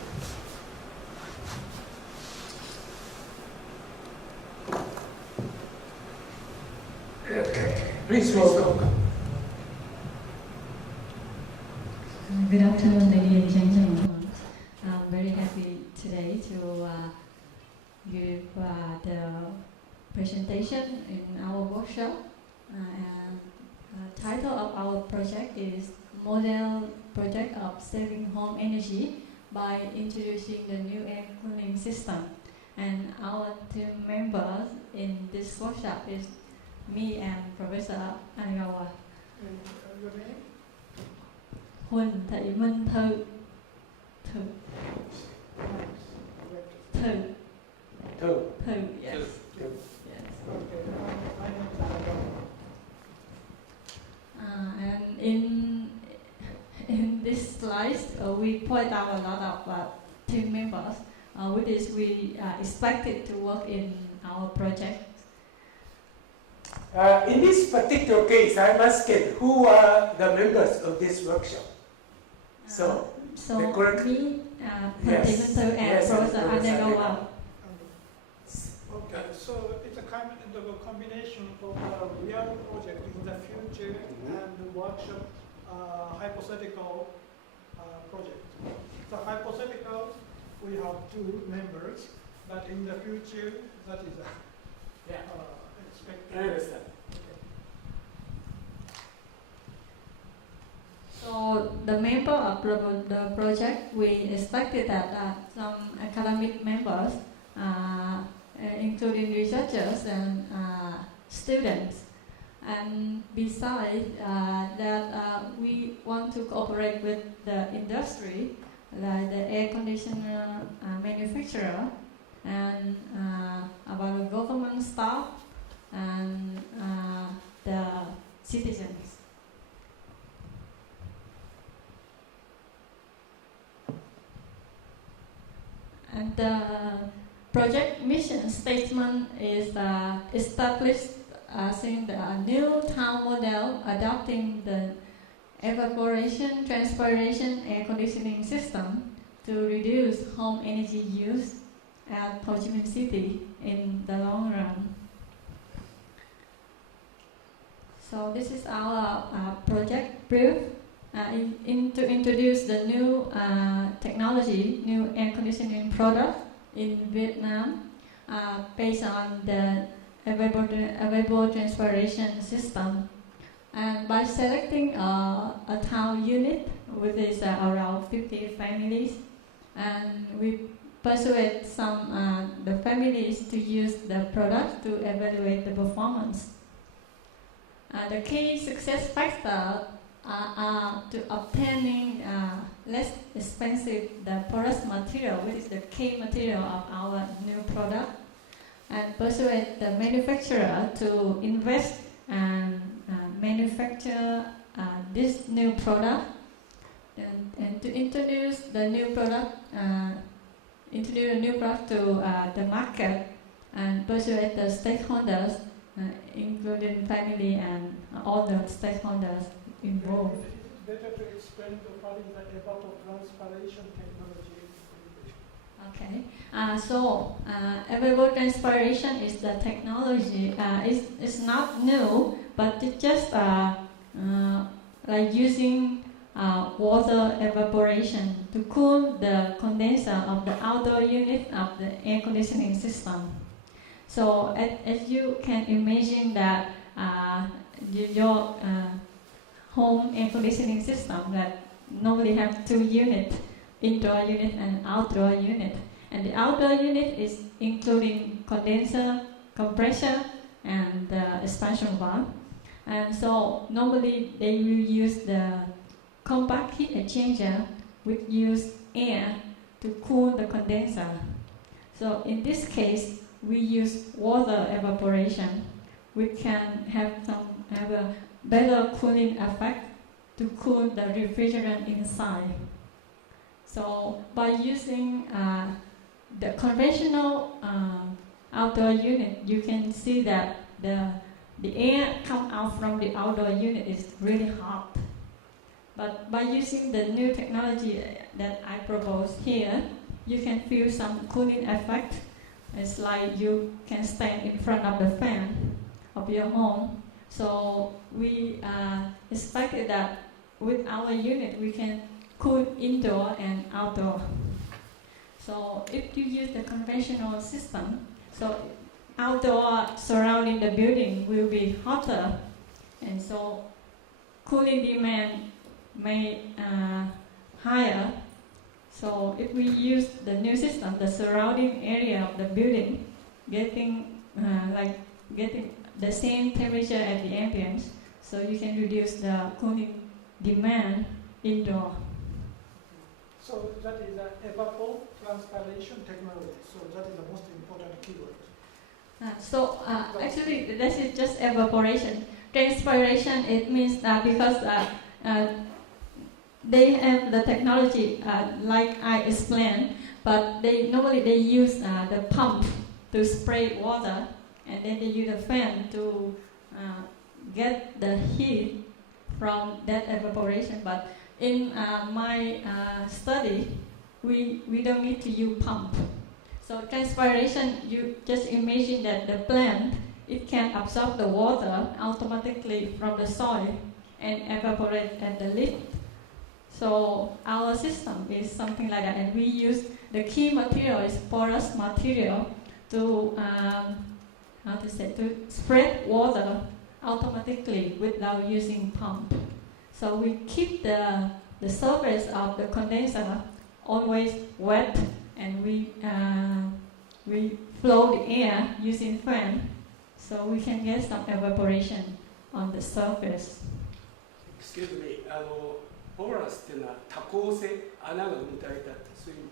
Okay, please welcome. Good afternoon, ladies and gentlemen. I'm very happy today to give the presentation in our workshop. And the title of our project is Model Project of Saving Home Energy by Introducing the New Air Cooling System. And our team members in this workshop is me and Professor Anagawa. Huỳnh Thị Minh Thư. Thư. Thư. Two. Thư, yes. Two. Yes. Okay, my name is Tanaka. And in this slide, we point out a lot of team members, with this we expected to work in our project. In this particular case, I must get who are the members of this workshop. So the correct- me, Yes. Thị Minh Thư, and Yes, Professor and Professor Adegawa. Okay, so it's a kind of a combination of a real project in the future and the workshop hypothetical project. The hypothetical, we have 2 members, but in the future, that is expected. I understand. So the member of the project, we expected that some academic members, including researchers and students, and besides that, we want to cooperate with the industry, like the air conditioner manufacturer, and about the government staff and the citizens. And the project mission statement is established in the new town model adopting the evaporation, transpiration, air conditioning system to reduce home energy use at Ho Chi Minh City in the long run. So this is our project brief to introduce the new technology, new air conditioning product in Vietnam based on the available transpiration system. And by selecting a town unit, which is around 50 families, and we persuade some the families to use the product to evaluate the performance. The key success factors are to obtaining less expensive the porous material, which is the key material of our new product, and persuade the manufacturer to invest and manufacture this new product, and to introduce the new product, to the market, and persuade the stakeholders, including family and all the stakeholders involved. It is better to explain what is the evapotranspiration technology. Okay, so evapotranspiration is the technology. It's not new, but it's just like using water evaporation to cool the condenser of the outdoor unit of the air conditioning system. So as you can imagine that your home air conditioning system that normally have 2 units, indoor unit and outdoor unit. And the outdoor unit is including condenser, compressor, and the expansion valve. And so normally they will use the compact heat exchanger, which use air to cool the condenser. So in this case, we use water evaporation, which can have a better cooling effect to cool the refrigerant inside. So by using the conventional outdoor unit, you can see that the air come out from the outdoor unit is really hot. But by using the new technology that I propose here, you can feel some cooling effect. It's like you can stand in front of the fan of your home. So we expected that with our unit we can cool indoor and outdoor. So if you use the conventional system, so outdoor surrounding the building will be hotter, and so cooling demand may higher. So if we use the new system, the surrounding area of the building getting the same temperature at the ambience, so you can reduce the cooling demand indoor. So that is the evapotranspiration technology. So that is the most important keyword. Actually, this is just evaporation. Transpiration, it means because they have the technology like I explained, but normally they use the pump to spray water, and then they use a fan to get the heat from that evaporation. But in my study, we don't need to use pump. So transpiration, you just imagine that the plant, it can absorb the water automatically from the soil and evaporate at the lip. So our system is something like that, and we use the key material is porous material to to spread water automatically without using pump. So we keep the surface of the condenser always wet, and we flow the air using fan, so we can get some evaporation on the surface. Excuse me, porous っていうのは多孔性、穴が埋められたってそういう。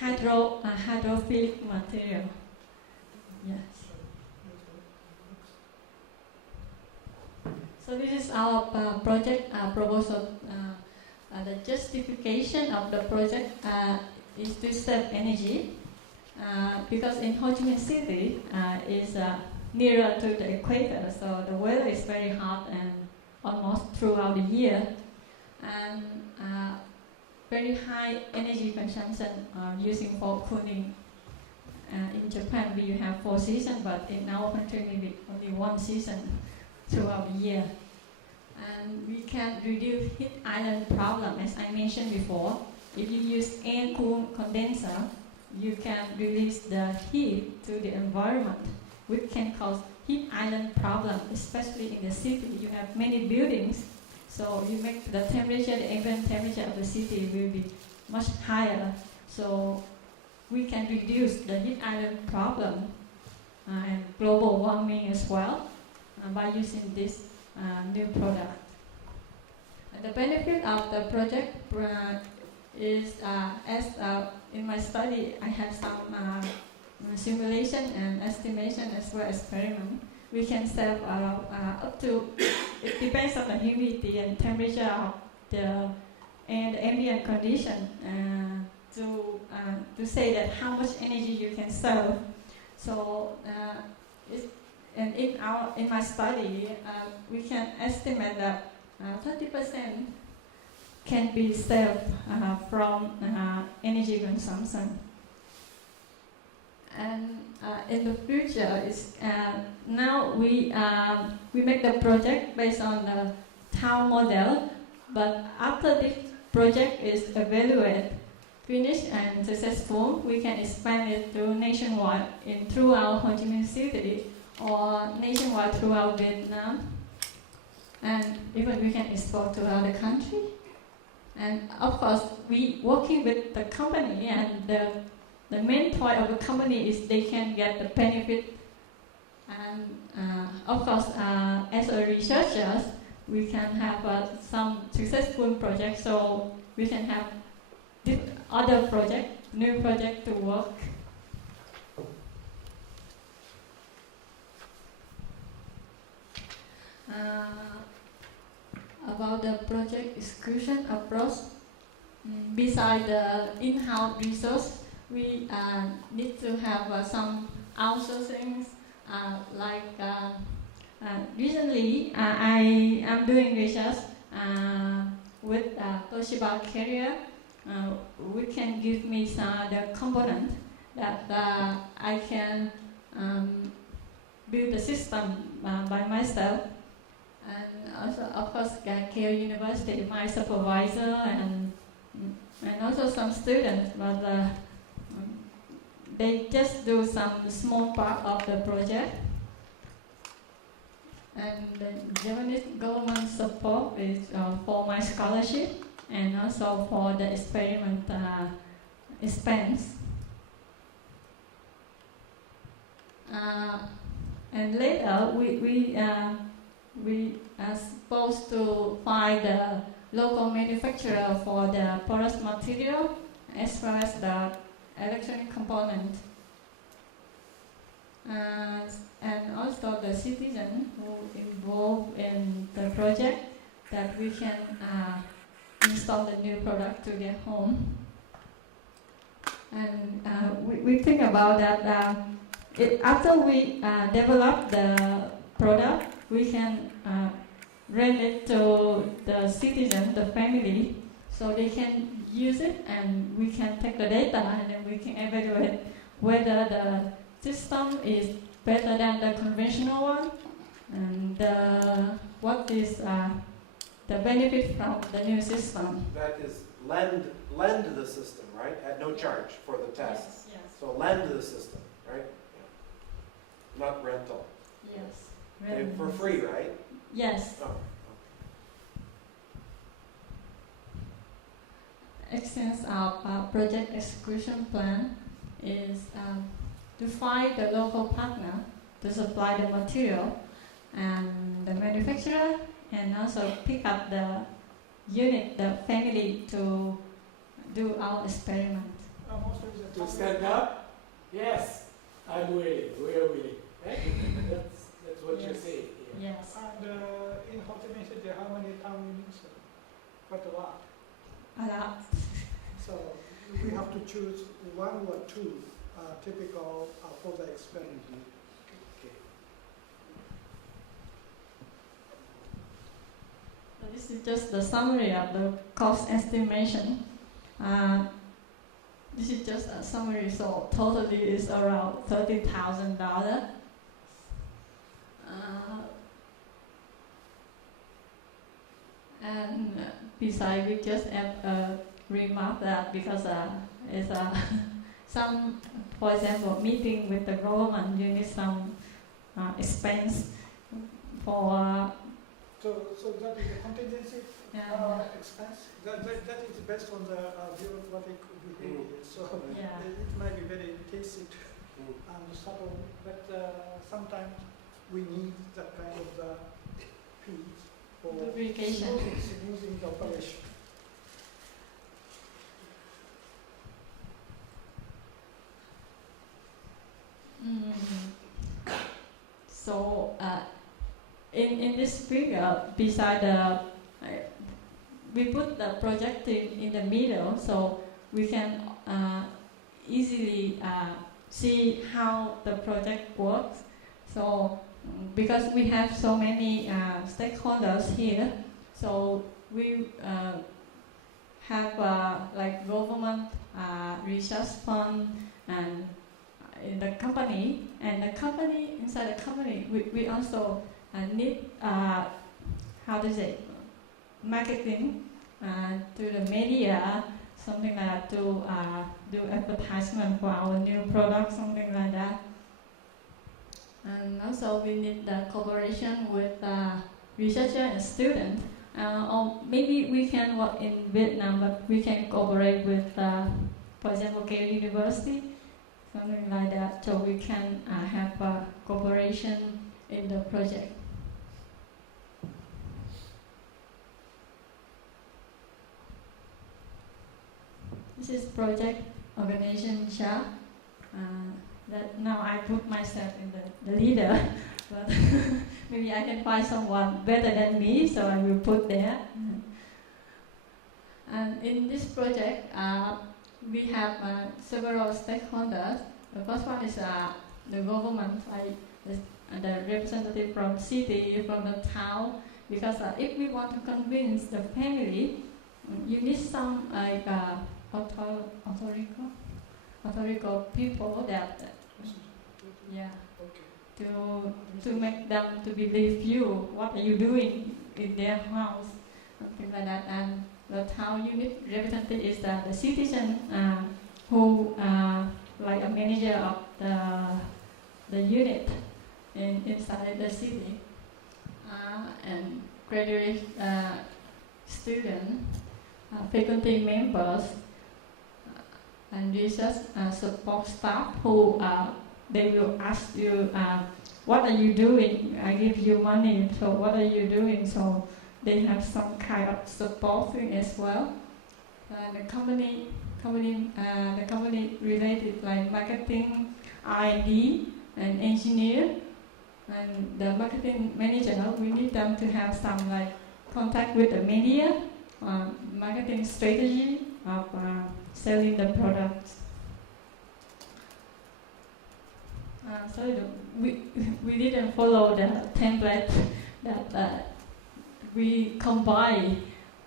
Hydrophilic material. Yes. So this is our project proposal. The justification of the project is to save energy because in Ho Chi Minh City is nearer to the equator, so the weather is very hot and almost throughout the year, and very high energy consumption using for cooling. In Japan we have 4 seasons, but in our country maybe only 1 season throughout the year. And we can reduce heat island problem, as I mentioned before. If you use air-cooled condenser, you can release the heat to the environment, which can cause heat island problem, especially in the city. You have many buildings, so you make the temperature, the ambient temperature of the city will be much higher. So we can reduce the heat island problem and global warming as well by using this new product. And the benefit of the project is, as in my study, I have some simulation and estimation as well as experiment. We can save up to, it depends on the humidity and temperature of the ambient condition to say that how much energy you can save. So and in my study, we can estimate that 30% can be saved from energy consumption. And in the future, now we make the project based on the town model, but after this project is evaluated, finished and successful, we can expand it to nationwide throughout Ho Chi Minh City or nationwide throughout Vietnam, and even we can export to other country. And of course, we working with the company, and the main point of the company is they can get the benefit. And of course, as a researchers, we can have some successful projects, so we can have other project, new project to work. About the project execution approach, beside the in-house resource, we need to have some outsourcing. Recently, I am doing research with Toshiba Carrier. Which can give me the component that I can build the system by myself. And also, of course, Keio University, my supervisor, and also some students, but they just do some small part of the project. And the Japanese government support is for my scholarship and also for the experiment expense. And later we are supposed to find the local manufacturer for the porous material as well as the electronic component. And also the citizen who involved in the project, that we can install the new product to their home. And we think about that after we develop the product, we can rent it to the citizen, the family, so they can use it, and we can take the data and then we can evaluate whether the system is better than the conventional one, and what is the benefit from the new system. That is lend the system, right? At no charge for the test. Yes, yes. So lend the system, right? Yeah. Not rental. Yes. For free, right? Yes. Oh. Essence of our project execution plan is to find the local partner to supply the material and the manufacturer, and also pick up the unit, the family, to do our experiment. To stand up? Yes, I'm willing. We are willing. Right? That's what you're saying. Yeah. Yes. And in Ho Chi Minh City, how many town units? Quite a lot. A lot. So we have to choose one or two typical for the experiment. Okay. So this is just the summary of the cost estimation. This is just a summary, so totally is around $30,000. And besides, we just have a remark that because it's some, for example, meeting with the government, you need some expense for. So that is a contingency expense. That is based on the bureaucratic behavior. So it might be very basic and subtle, but sometimes we need that kind of the fees for smoothing the operation. So in this figure, beside the, we put the projector in the middle, so we can easily see how the project works. So because we have so many stakeholders here, so we have like government, research fund, and in the company, and the company, inside the company, we also need, how to say, marketing to the media, something like that, to do advertisement for our new product, something like that. And also we need the cooperation with researcher and student. Or maybe we can work in Vietnam, but we can cooperate with, for example, Yale University, something like that, so we can have cooperation in the project. This is project organization chart. That now I put myself in the leader, but maybe I can find someone better than me, so I will put there. And in this project, we have several stakeholders. The first one is the government, the representative from city, from the town, because if we want to convince the family, you need some like authority people that, to make them to believe you. What are you doing in their house, something like that. And the town unit representative is the citizen who like a manager of the unit inside the city, and graduate student, faculty members, and research support staff who they will ask you, what are you doing? I give you money, so what are you doing? So they have some kind of supporting as well. The company related like marketing, R&D, and engineer, and the marketing manager. We need them to have some like contact with the media, marketing strategy of selling the products. We didn't follow the template that we combine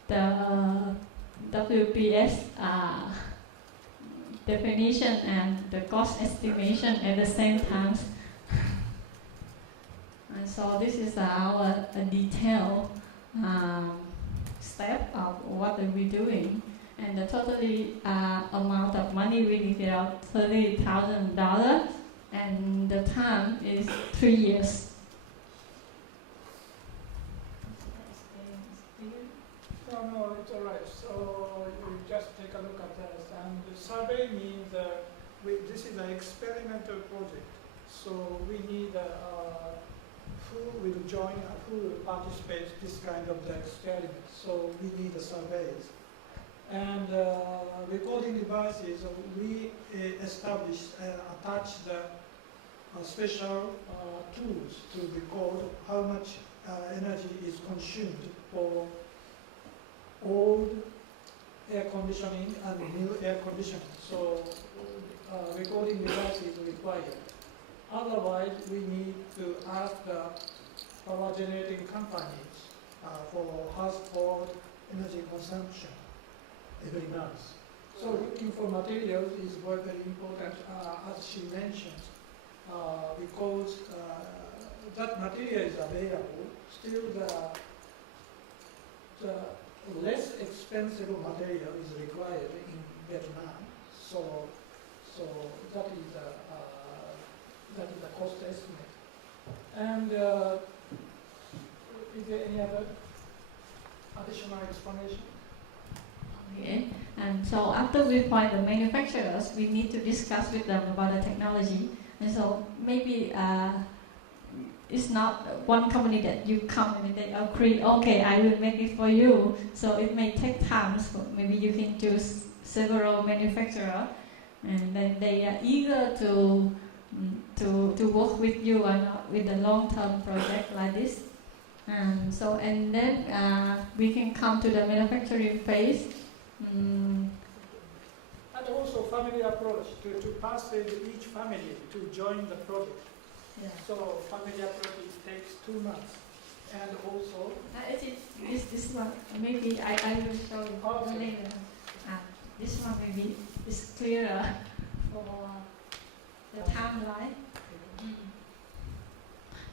the WPS definition and the cost estimation at the same time. And so this is our detailed step of what are we doing. And the totally amount of money we needed out $30,000, and the time is 3 years. No, it's all right. So you just take a look at this. And the survey means this is an experimental project. So we need who will join, who will participate in this kind of the experiment. So we need the surveys. And recording devices, we established, attached the special tools to record how much energy is consumed for old air conditioning and new air conditioning. So recording device is required. Otherwise, we need to ask the power generating companies for household energy consumption every month. So looking for materials is very, very important, as she mentioned, because that material is available. Still, the less expensive material is required in Vietnam. So that is the cost estimate. And is there any other additional explanation? Okay. And so after we find the manufacturers, we need to discuss with them about the technology. And so maybe it's not one company that you come and they agree, okay, I will make it for you. So it may take time. So maybe you can choose several manufacturers, and then they are eager to work with you and with a long-term project like this. And then we can come to the manufacturing phase. And also family approach to persuade each family to join the project. Yeah. So family approach takes 2 months. And also this one maybe I will show you later. This one maybe is clearer for the timeline.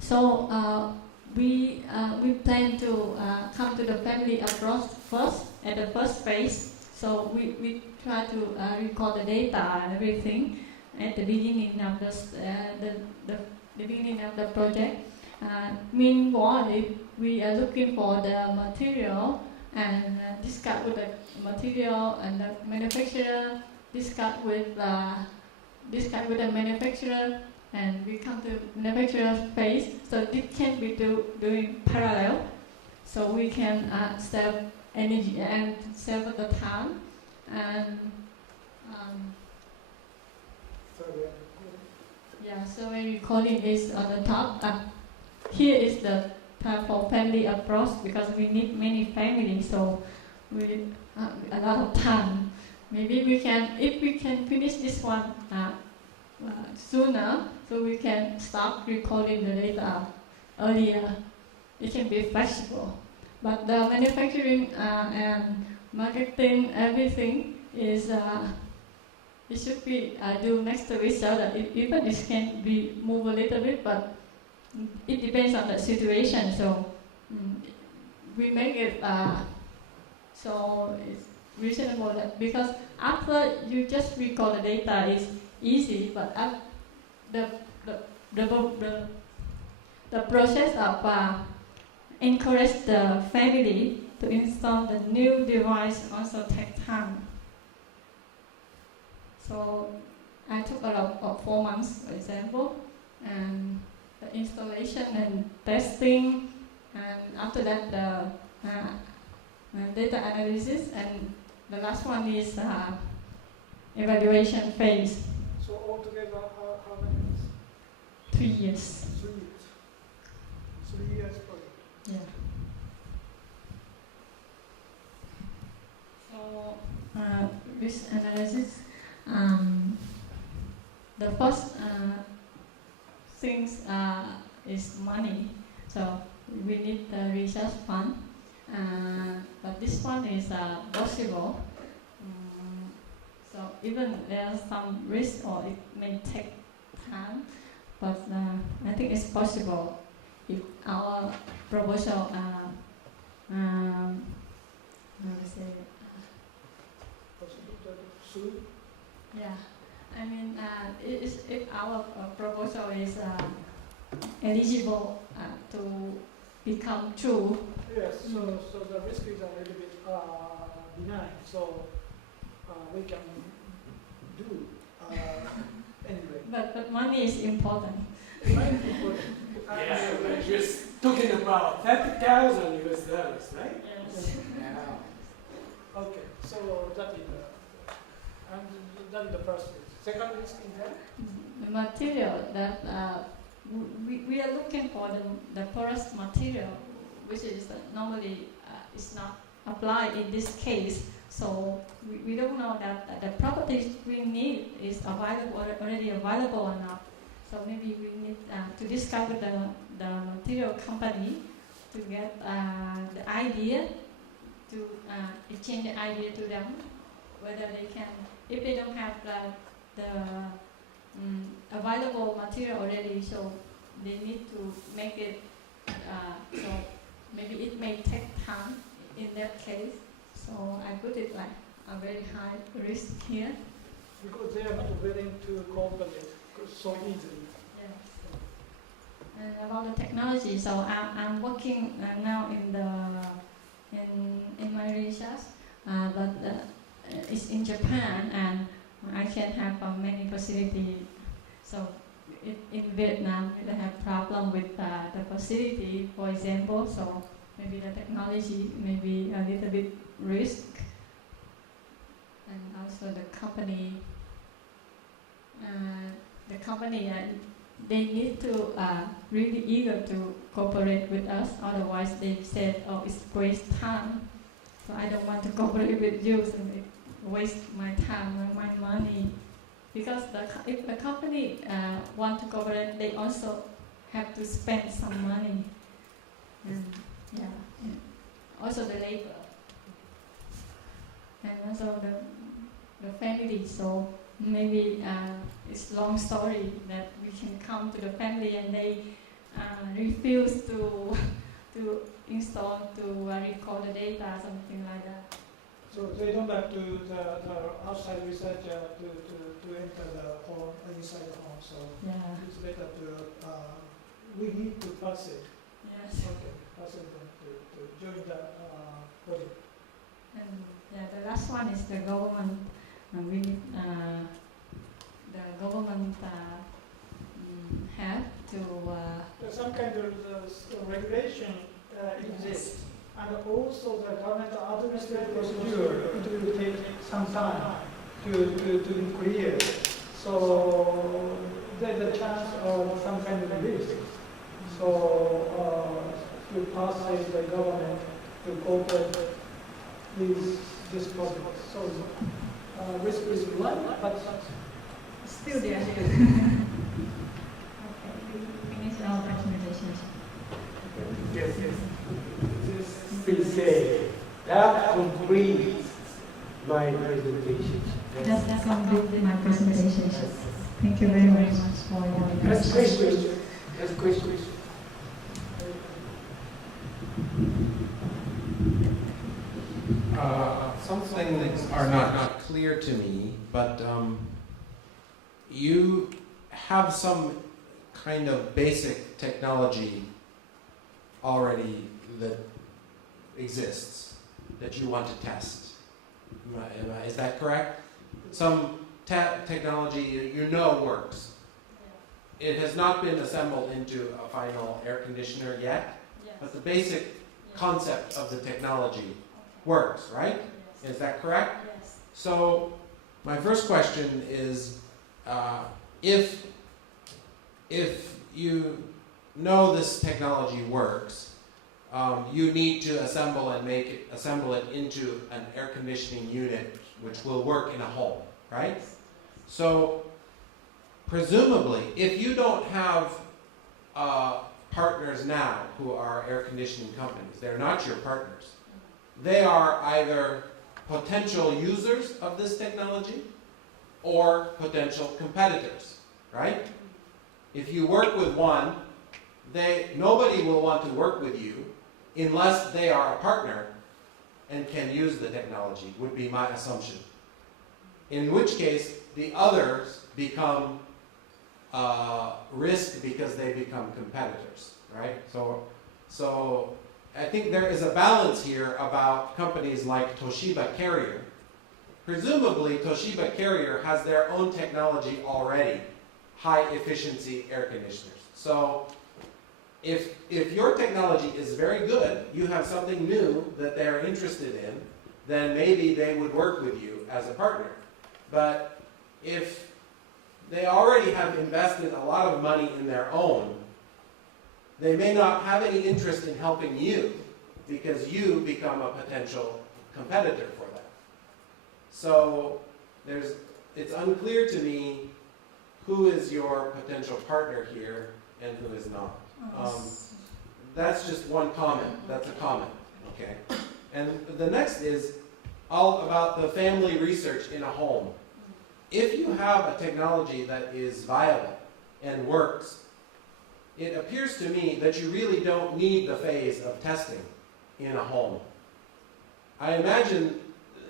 So we plan to come to the family approach first at the first phase. So we try to record the data and everything at the beginning of the beginning of the project. Meanwhile, we are looking for the material and discuss with the material and the manufacturer. Discuss with the manufacturer, and we come to manufacturer phase. So this can be doing parallel. So we can save energy and save the time. And so when recording is on the top. Here is the time for family approach, because we need many families, so we a lot of time. Maybe we can, if we can finish this one sooner, so we can start recording the data earlier. It can be flexible. But the manufacturing and marketing, everything is it should be do next week, so that even this can be move a little bit, but it depends on the situation. So we make it so it's reasonable, because after you just record the data is easy, but the process of encourage the family to install the new device also takes time. So I took about 4 months, for example, and the installation and testing, and after that data analysis, and the last one is evaluation phase. So altogether, how many years? 3 years. 3 years. 3 years project. Yeah. So risk analysis. The first things is money. So we need the research fund, but this one is possible. So even there's some risk or it may take time, but I think it's possible if our proposal how to say Soon? yeah, I mean if our proposal is eligible to become true. Yes, so the risk is a little bit benign, so we can do anyway. But money is important. Yeah, we're just talking about 30,000 US dollars, right? Yes. Yeah. Okay, so that is the first risk. Second risk is that? The material that we are looking for the porous material, which is normally is not applied in this case. So we don't know that the properties we need is already available or not. So maybe we need to discover the material company to get the idea, to exchange the idea to them, whether they can, if they don't have the available material already, so they need to make it, so maybe it may take time in that case. So I put it like a very high risk here. Because they are not willing to cooperate so easily. Yes. And about the technology, so I'm working now in my research, but it's in Japan, and I can have many facilities. So in Vietnam, we have problem with the facility, for example. So maybe the technology may be a little bit risk, and also the company. They need to really eager to cooperate with us. Otherwise, they said, "Oh, it's waste time. So I don't want to cooperate with you. So it waste my time and my money." Because if the company want to cooperate, they also have to spend some money. And also the labor, and also the family. So maybe it's long story that we can come to the family and they refuse to install, to record the data, something like that. So they don't like the outside researcher to enter the home, inside the home. So Yeah. it's better to we need to pass it. Yes. Okay, pass it to join the project. And the last one is the government. We need the government have to. There's some kind of regulation exists, and also the government administrative procedure, it will take some time to be clear. So there's a chance of some kind of risk. So to persuade the government to cooperate with this project. So risk is one, but Still there. Okay, we finish our presentations. Yes, yes. Please say, that completes my presentation. That completes my presentation. Thank you very much for your Ask questions. Ask questions. Some things are not clear to me, but you have some kind of basic technology already that exists that you want to test. Is that correct? Some technology you know works. It has not been assembled into a final air conditioner yet, but the basic concept of the technology works, right? Yes. Is that correct? Yes. So my first question is, if you know this technology works, you need to assemble it into an air conditioning unit which will work in a home, right? So presumably, if you don't have partners now who are air conditioning companies, they're not your partners. They are either potential users of this technology or potential competitors, right? If you work with one, nobody will want to work with you unless they are a partner and can use the technology, would be my assumption. In which case, the others become risk because they become competitors, right? So I think there is a balance here about companies like Toshiba Carrier. Presumably, Toshiba Carrier has their own technology already, high efficiency air conditioners. So if your technology is very good, you have something new that they're interested in, then maybe they would work with you as a partner. But if they already have invested a lot of money in their own, they may not have any interest in helping you because you become a potential competitor for them. So it's unclear to me who is your potential partner here and who is not. That's just one comment. That's a comment, okay? And the next is all about the family research in a home. If you have a technology that is viable and works, it appears to me that you really don't need the phase of testing in a home. I imagine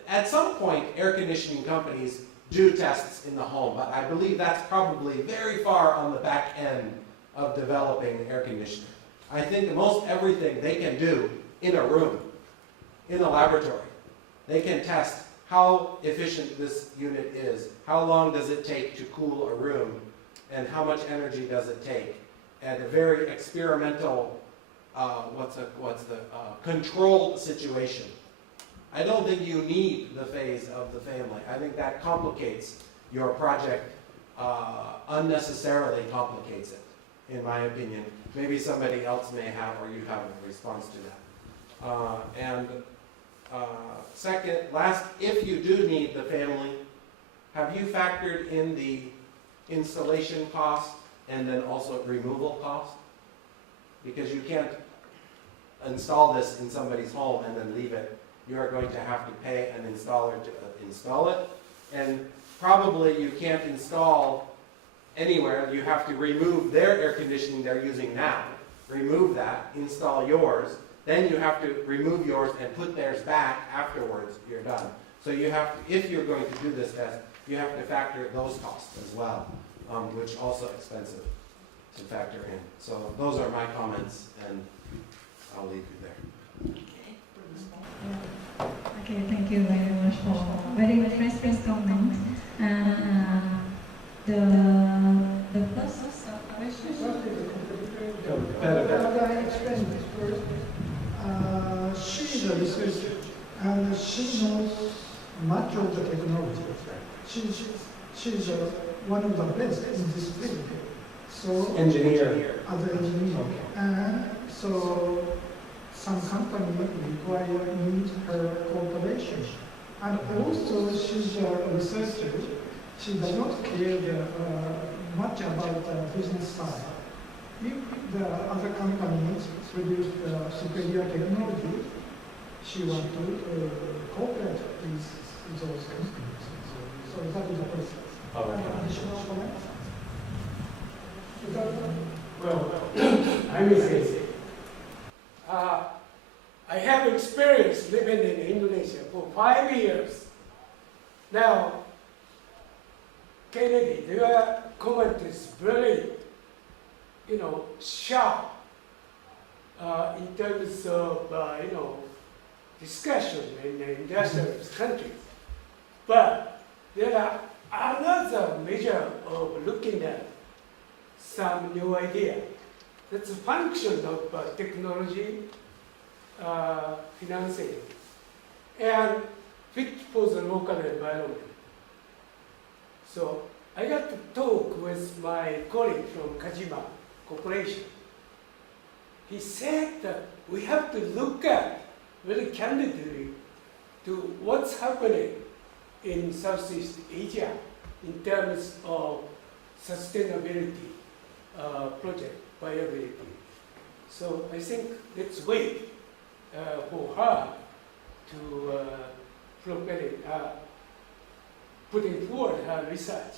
at some point air conditioning companies do tests in the home, but I believe that's probably very far on the back end of developing air conditioning. I think most everything they can do in a room, in a laboratory. They can test how efficient this unit is, how long does it take to cool a room, and how much energy does it take at a very experimental, controlled situation. I don't think you need the phase of the family. I think that complicates your project, unnecessarily complicates it, in my opinion. Maybe somebody else may have, or you have a response to that. Second, if you do need the family, have you factored in the installation cost and then also removal cost? Because you can't install this in somebody's home and then leave it. You are going to have to pay an installer to install it. And probably you can't install anywhere. You have to remove their air conditioning they're using now. Remove that, install yours. Then you have to remove yours and put theirs back afterwards. You're done. So you have to, if you're going to do this test, you have to factor those costs as well, which are also expensive to factor in. So those are my comments, and I'll leave you there. Okay, thank you very much for very interesting comment. The first question. I explain this first. She is a researcher, and she knows much of the technology. She is one of the best in this field. So Engineer. As an engineer. Okay. So some company needs her cooperation. And also she's a researcher. She does not care much about the business side. If the other companies produce the superior technology, she wants to cooperate with those companies. So that is the process. Additional comments? Well, I will say, I have experience living in Indonesia for 5 years. Now, Kennedy, your comment is very, sharp in terms of, discussion in the industrialist countries. But there are another measure of looking at some new idea. That's a function of technology financing. and fit for the local environment. So I got to talk with my colleague from Kajima Corporation. He said that we have to look at very candidly to what's happening in Southeast Asia in terms of sustainability project viability. So I think let's wait for her to propel it, putting forward her research.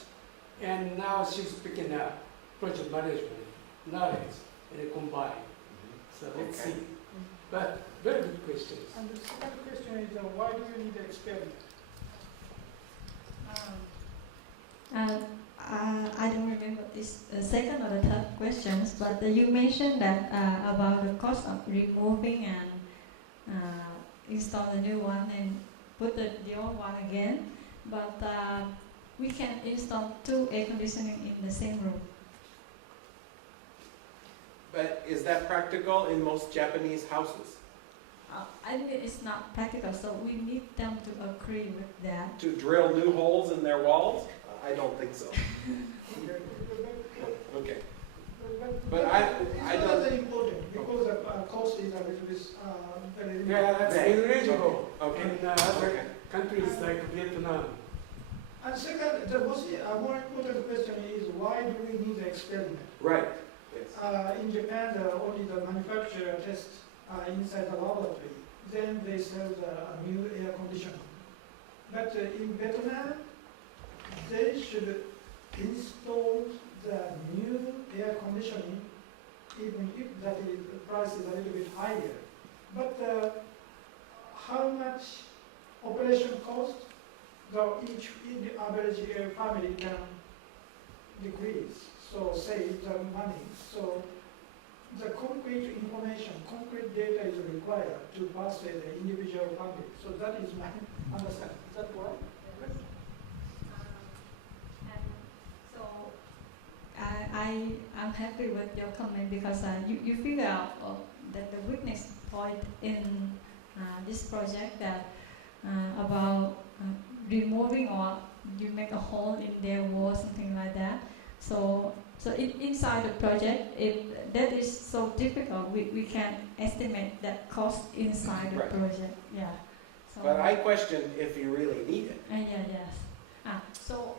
And now she's picking up project management knowledge and combined. So let's see. But very good questions. And the second question is, why do you need the experiment? I don't remember this second or the third questions, but you mentioned that about the cost of removing and install the new one and put the old one again. But we can install 2 air conditioning in the same room. But is that practical in most Japanese houses? I mean, it's not practical, so we need them to agree with that. To drill new holes in their walls? I don't think so. Okay. But I don't. That's important because the cost is a little bit very Yeah, that's negligible Okay. in other countries like Vietnam. And second, a more important question is, why do we need the experiment? Right. Yes. In Japan, only the manufacturer tests inside the laboratory. Then they sell the new air conditioner. But in Vietnam, they should install the new air conditioning, even if the price is a little bit higher. But how much operation cost? Though each average family can decrease, so save the money. So the concrete information, concrete data is required to persuade the individual family. So that is my understanding. Is that correct? And so I'm happy with your comment because you figure out that the weakness point in this project that about removing or you make a hole in their wall, something like that. So inside the project, that is so difficult. We can estimate that cost inside the Right. project. Yeah. So But I question if you really need it. yes. So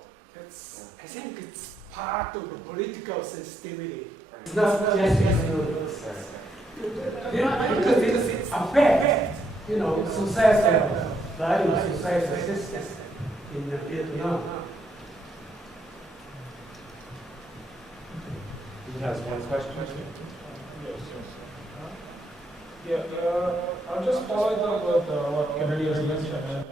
I think it's part of the political sensitivity. It's not just economics. Because it's affect, societal value, societal system in Vietnam. Who has one question? I'm just following up with what Kennedy has mentioned, and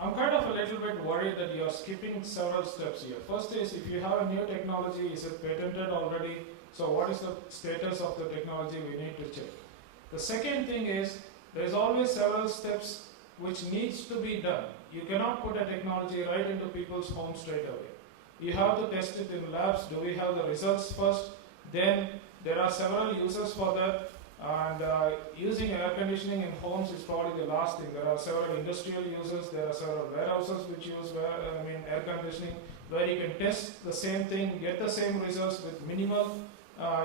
I'm kind of a little bit worried that you're skipping several steps here. First is, if you have a new technology, is it patented already? So what is the status of the technology we need to check? The second thing is, there's always several steps which needs to be done. You cannot put a technology right into people's homes straight away. You have to test it in labs. Do we have the results first? Then there are several uses for that. And using air conditioning in homes is probably the last thing. There are several industrial uses. There are several warehouses which use air conditioning, where you can test the same thing, get the same results with minimal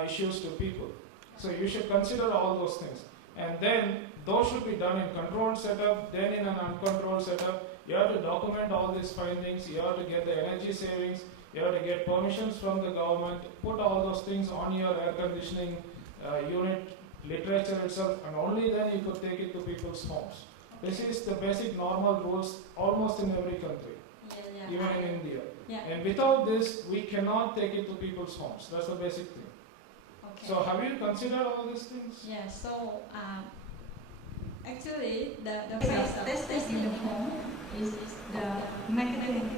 issues to people. So you should consider all those things. And then those should be done in controlled setup. Then in an uncontrolled setup, you have to document all these findings. You have to get the energy savings. You have to get permissions from the government. Put all those things on your air conditioning unit literature itself, and only then you could take it to people's homes. This is the basic normal rules almost in every country, even in India. And without this, we cannot take it to people's homes. That's the basic thing. okay. So have you considered all these things? Yeah. So actually, the phase testing in the home is the mechanism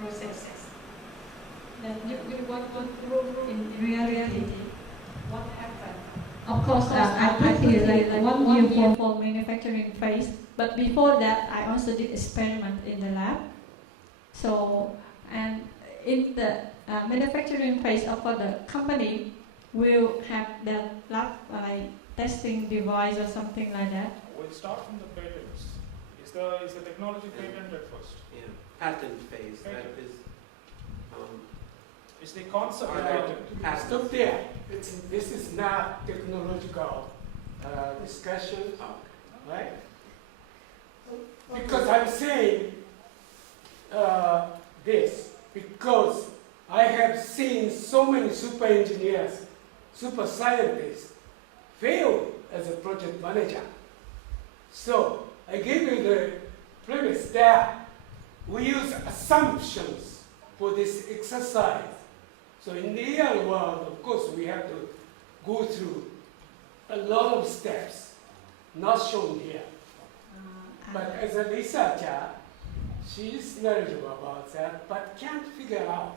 process. That you want to prove in reality what happened. Of course, I put here like 1 year for manufacturing phase, but before that, I also did experiment in the lab. So, and in the manufacturing phase, of course, the company will have the lab testing device or something like that. We'll start from the patents. Is the technology patented first? Yeah, patent phase. That Patent. is. It's the concept. Are there patent. patents? Stop there. This is not technological discussion, right? Because I'm saying this because I have seen so many super engineers, super scientists fail as a project manager. So I gave you the premise that we use assumptions for this exercise. So in the real world, of course, we have to go through a lot of steps, not shown here. But as a researcher, she is knowledgeable about that, but can't figure out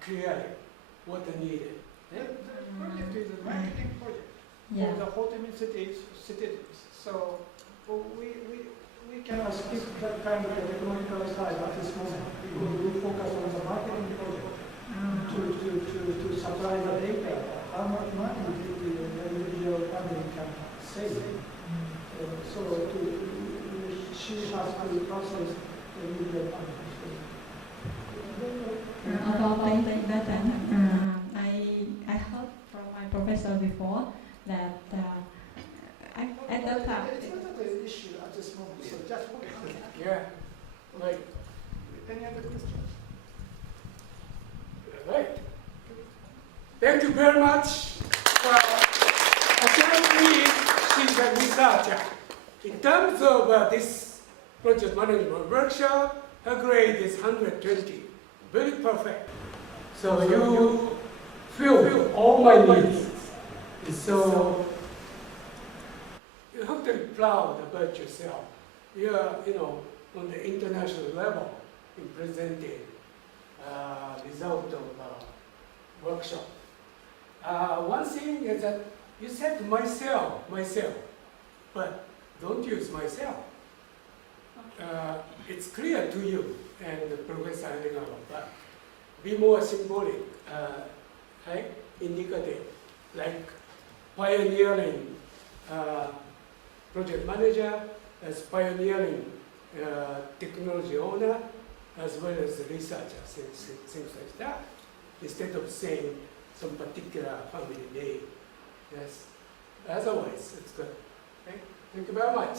clearly what is needed. The project is a marketing project Yeah. for the Ho Chi Minh cities. So we cannot skip that kind of technological side at this moment because we focus on the marketing project to supply the data. How much money the individual family can save. So she has to process the individual family. About data, I heard from my professor before that at that time. It's not an issue at this moment, so just focus on it. Yeah, right. Any other questions? Right. Thank you very much. Apparently, she's a researcher. In terms of this project management workshop, her grade is 120. Very perfect. So you fill all my needs. So you have to be proud about yourself. You are, on the international level in presenting result of workshop. One thing is that you said myself, but don't use myself. It's clear to you and Professor Tanaka, but be more symbolic, right? Indicative, like pioneering project manager, as pioneering technology owner, as well as the researcher, things like that, instead of saying some particular family name. Yes. Otherwise, it's good. Okay? Thank you very much.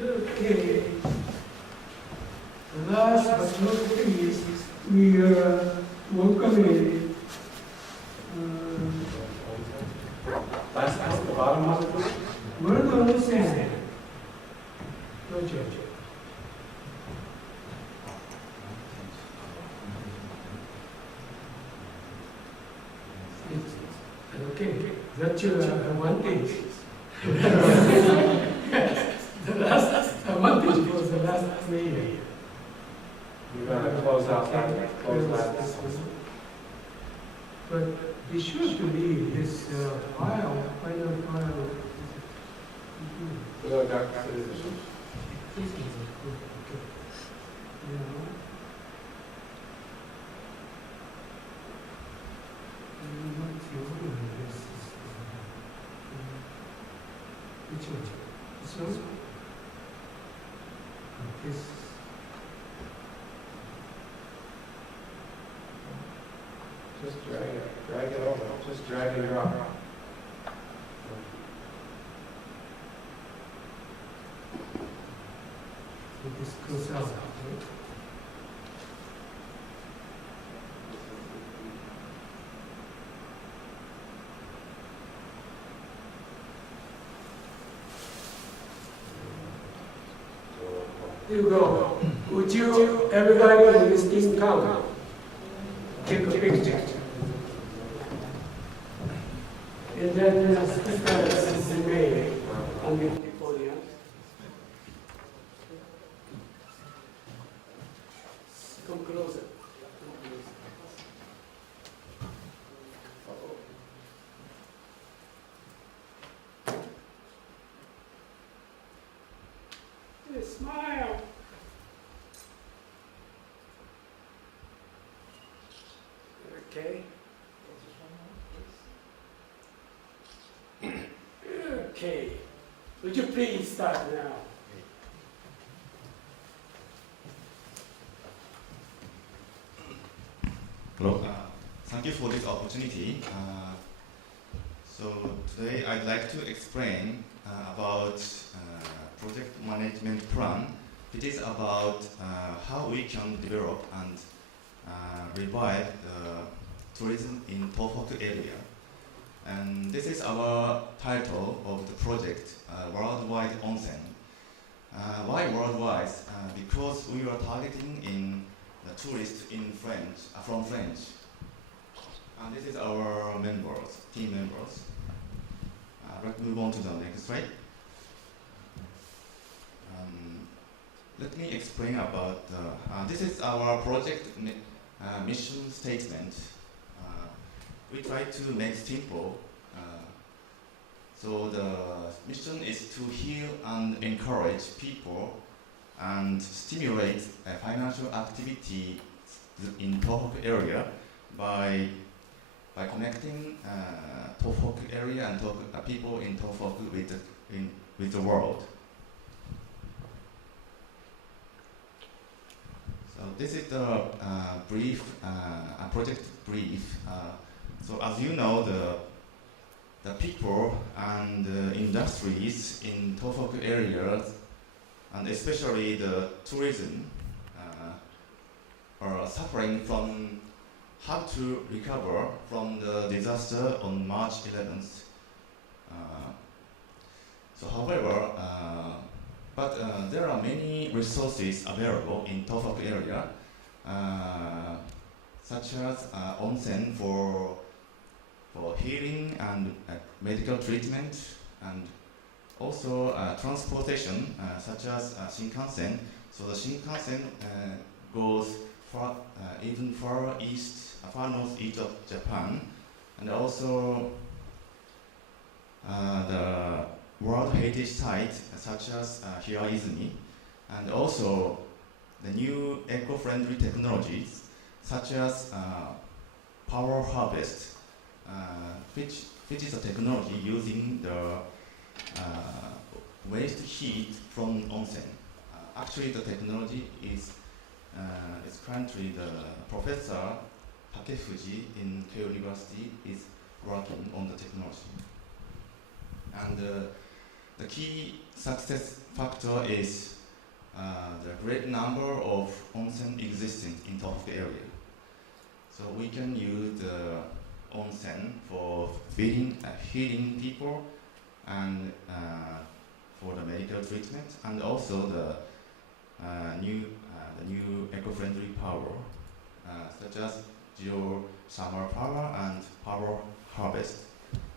Okay. Last but not least, we are welcoming. Last at the bottom of the group. Hiroshi project. Okay, that's your advantage. The last advantage was the last player. We're going to close out that. Close that. But be sure to leave this final file. We're going to go back to the Which one? This one? This. Just drag it over. Just drag it around. So this goes out. Right? Here you go. Would you, everybody in this team come? Take a picture. And then this is the mail on the podium. Come closer. Smile. Okay. Would you please start now? Hello. Thank you for this opportunity. So today I'd like to explain about project management plan. It is about how we can develop and revive the tourism in Tohoku area. And this is our title of the project, Worldwide Onsen. Why worldwide? Because we are targeting in the tourists in French, from French. And this is our members, team members. Let's move on to the next slide. Let me explain about, this is our project mission statement. We try to make simple. So the mission is to heal and encourage people and stimulate financial activity in Tohoku area by connecting Tohoku area and people in Tohoku with the world. So this is the brief, project brief. So as you know, the people and industries in Tohoku areas, and especially the tourism, are suffering from how to recover from the disaster on March 11th. So however, there are many resources available in Tohoku area, such as onsen for healing and medical treatment, and also transportation, such as Shinkansen. So the Shinkansen goes far, even far east, far northeast of Japan, and also the World Heritage Sites, such as Hiraizumi, and also the new eco-friendly technologies, such as power harvest, which is a technology using the waste heat from onsen. Actually, the technology is currently the Professor Takefuji in Keio University is working on the technology. And the key success factor is the great number of onsen existing in Tohoku area. So we can use the onsen for healing people and for the medical treatment, and also the new eco-friendly power, such as geothermal power and power harvest,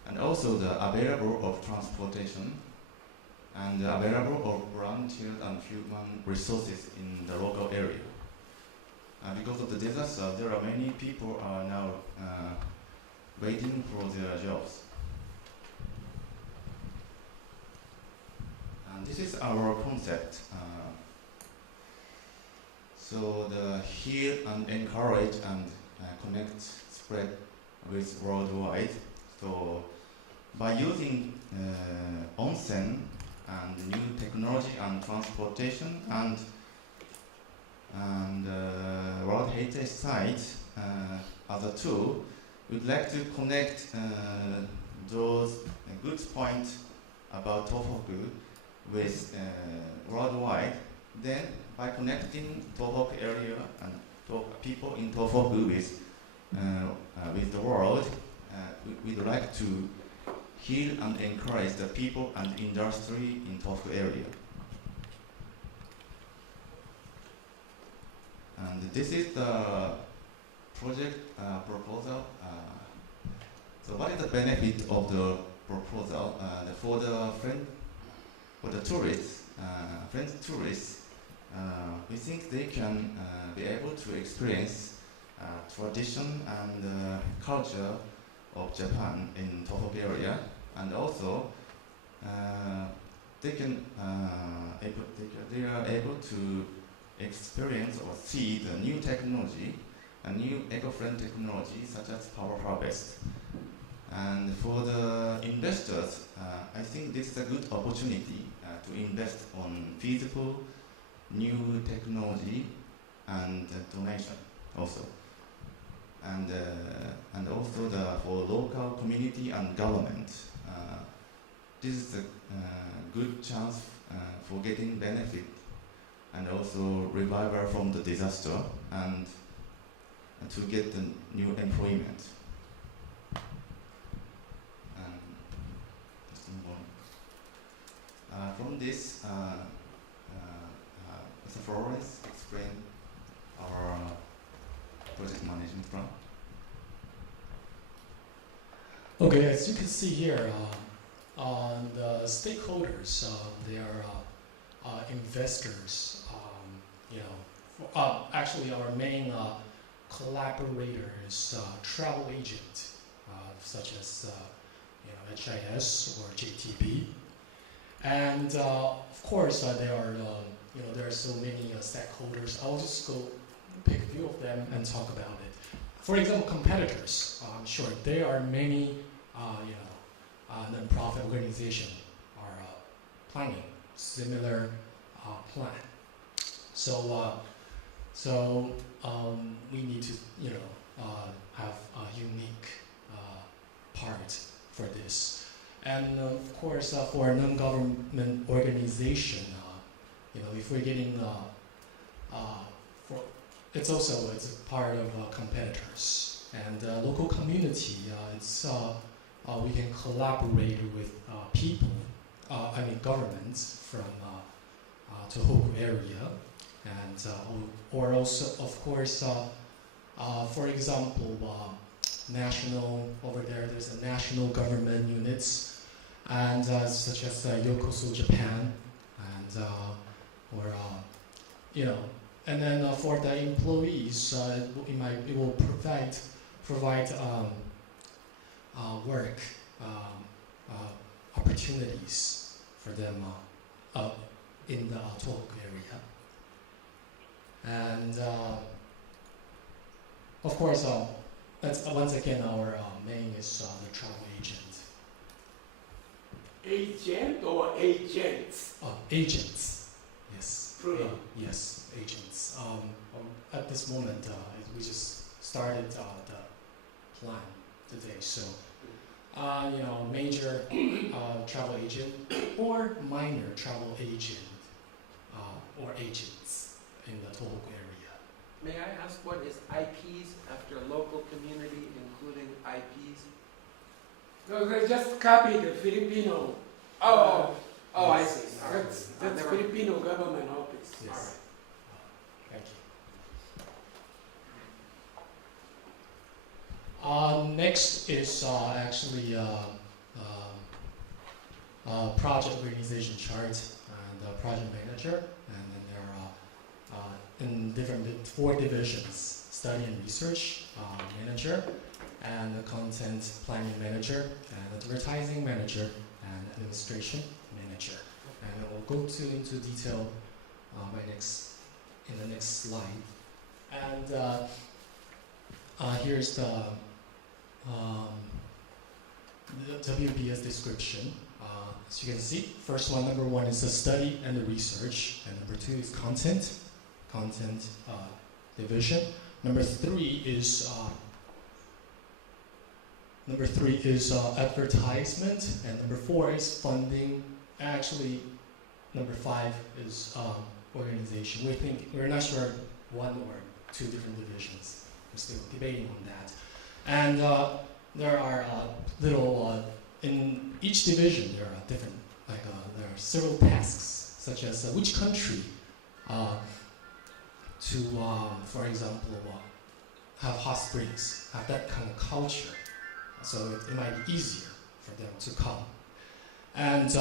and also the available of transportation and the available of volunteer and human resources in the local area. Because of the disaster, there are many people are now waiting for their jobs. And this is our concept. So the heal and encourage and connect, spread with worldwide. So by using onsen and new technology and transportation and World Heritage Sites as a tool, we'd like to connect those good points about Tohoku with worldwide. Then, by connecting Tohoku area and people in Tohoku with the world, we'd like to heal and encourage the people and industry in Tohoku area. And this is the project proposal. So what is the benefit of the proposal for the tourists, French tourists? We think they can be able to experience tradition and culture of Japan in Tohoku area, and also they are able to experience or see the new technology, a new eco-friendly technology such as power harvest. And for the investors, I think this is a good opportunity to invest on feasible new technology and donation also. And also for local community and government, this is a good chance for getting benefit and also revival from the disaster and to get the new employment. Just move on. From this, Mr. Flores explained our project management plan. Okay, as you can see here, the stakeholders, they are investors. Actually, our main collaborator is travel agent, such as HIS or JTB, and of course there are so many stakeholders. I'll just go pick a few of them and talk about it. For example, competitors. I'm sure there are many non-profit organizations are planning similar plan. So we need to have a unique part for this. And of course, for a non-government organization, if we're getting it's a part of competitors and local community. We can collaborate with people, governments from Tohoku area, and or also, of course, for example, national over there's a national government units, and such as Yokoso Japan, and and then for the employees, it will provide work opportunities for them in the Tohoku area. And of course, that's once again our main is the travel agent. Agent or agents? Agents, yes. Plural. Yes, agents. At this moment, we just started the plan today, so major travel agent or minor travel agent or agents in the Tohoku area. May I ask what is IPs after local community, including IPs? No, they just copied the Filipino. I see. That's Filipino government office. Yes. All right. Thank you. Next is actually project organization chart and project manager, and then there are in different 4 divisions: study and research manager, and the content planning manager, and advertising manager, and administration manager. And we'll go into detail in the next slide. And here's the WBS description. As you can see, number one is the study and the research, and number 2 is content division. Number 3 is advertisement, and number 4 is funding. Actually, number 5 is organization. We're not sure 1 or 2 different divisions. We're still debating on that. And there are in each division there are different, there are several tasks, such as which country to, for example, have hot springs, have that kind of culture. So it might be easier for them to come. And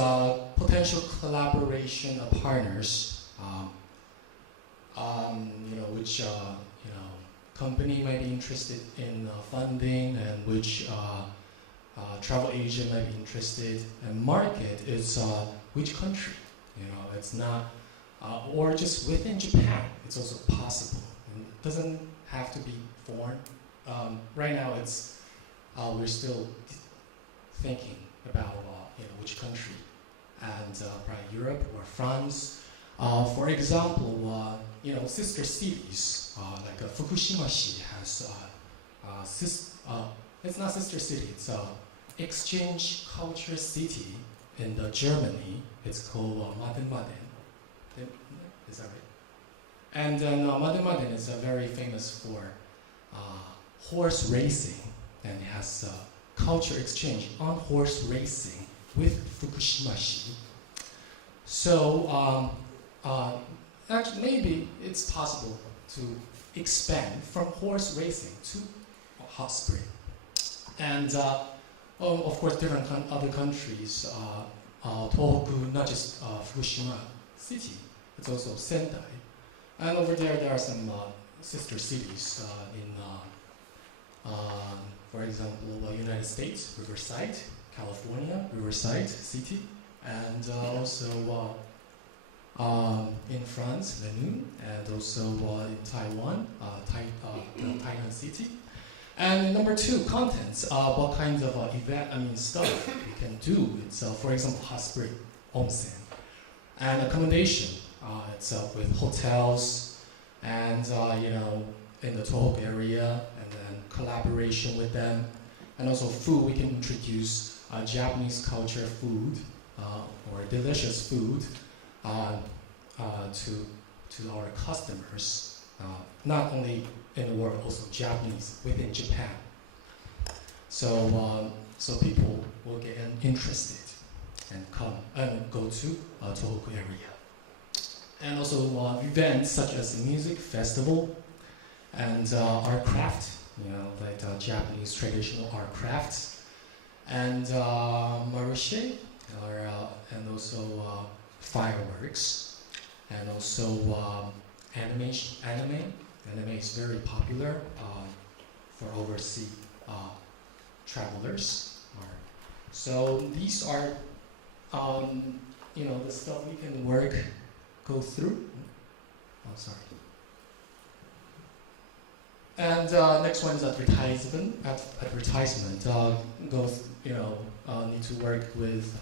potential collaboration of partners, which company might be interested in funding, and which travel agent might be interested. And market is which country. It's not, or just within Japan. It's also possible. It doesn't have to be foreign. Right now, we're still thinking about which country, and probably Europe or France. For example, sister cities like Fukushima-shi has it's not sister city, it's exchange culture city in Germany. It's called Maden-Maden. Is that right? And then Maden-Maden is very famous for horse racing, and it has culture exchange on horse racing with Fukushima-shi. So actually, maybe it's possible to expand from horse racing to hot spring. And of course, different other countries, Tohoku, not just Fukushima City, it's also Sendai. And over there are some sister cities for example, United States, Riverside, California, Riverside City, and also in France, Lenu, and also in Taiwan, Tainan City. And number two, contents. What kinds of stuff we can do. It's, for example, hot spring, onsen. And accommodation. It's with hotels and, in the Tohoku area, and then collaboration with them. And also food, we can introduce Japanese culture food or delicious food to our customers, not only in the world, also Japanese within Japan. So people will get interested and come and go to Tohoku area. And also events such as the music festival and art craft, like Japanese traditional art crafts, and maruche, and also fireworks, and also anime. Anime is very popular for overseas travelers. So these are, the stuff we can go through. Oh, sorry. And next one is advertisement. Need to work with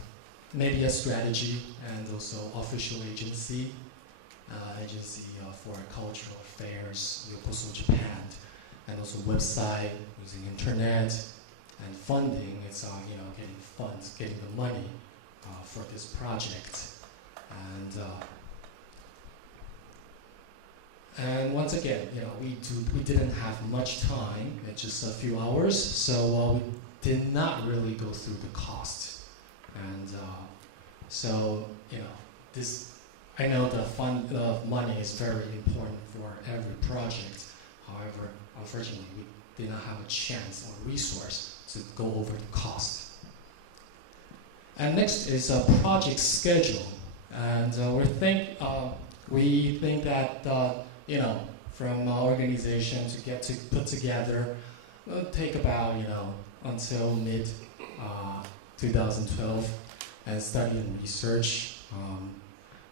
media strategy and also official agency for cultural affairs, Yokoso Japan, and also website using internet and funding. It's getting funds, getting the money for this project, and once again, we didn't have much time, just a few hours, so we did not really go through the cost, and this. I know the money is very important for every project. However, unfortunately, we did not have a chance or resource to go over the cost. And next is a project schedule. And we think that from organization to get to put together, it'll take about until mid 2012, and study and research.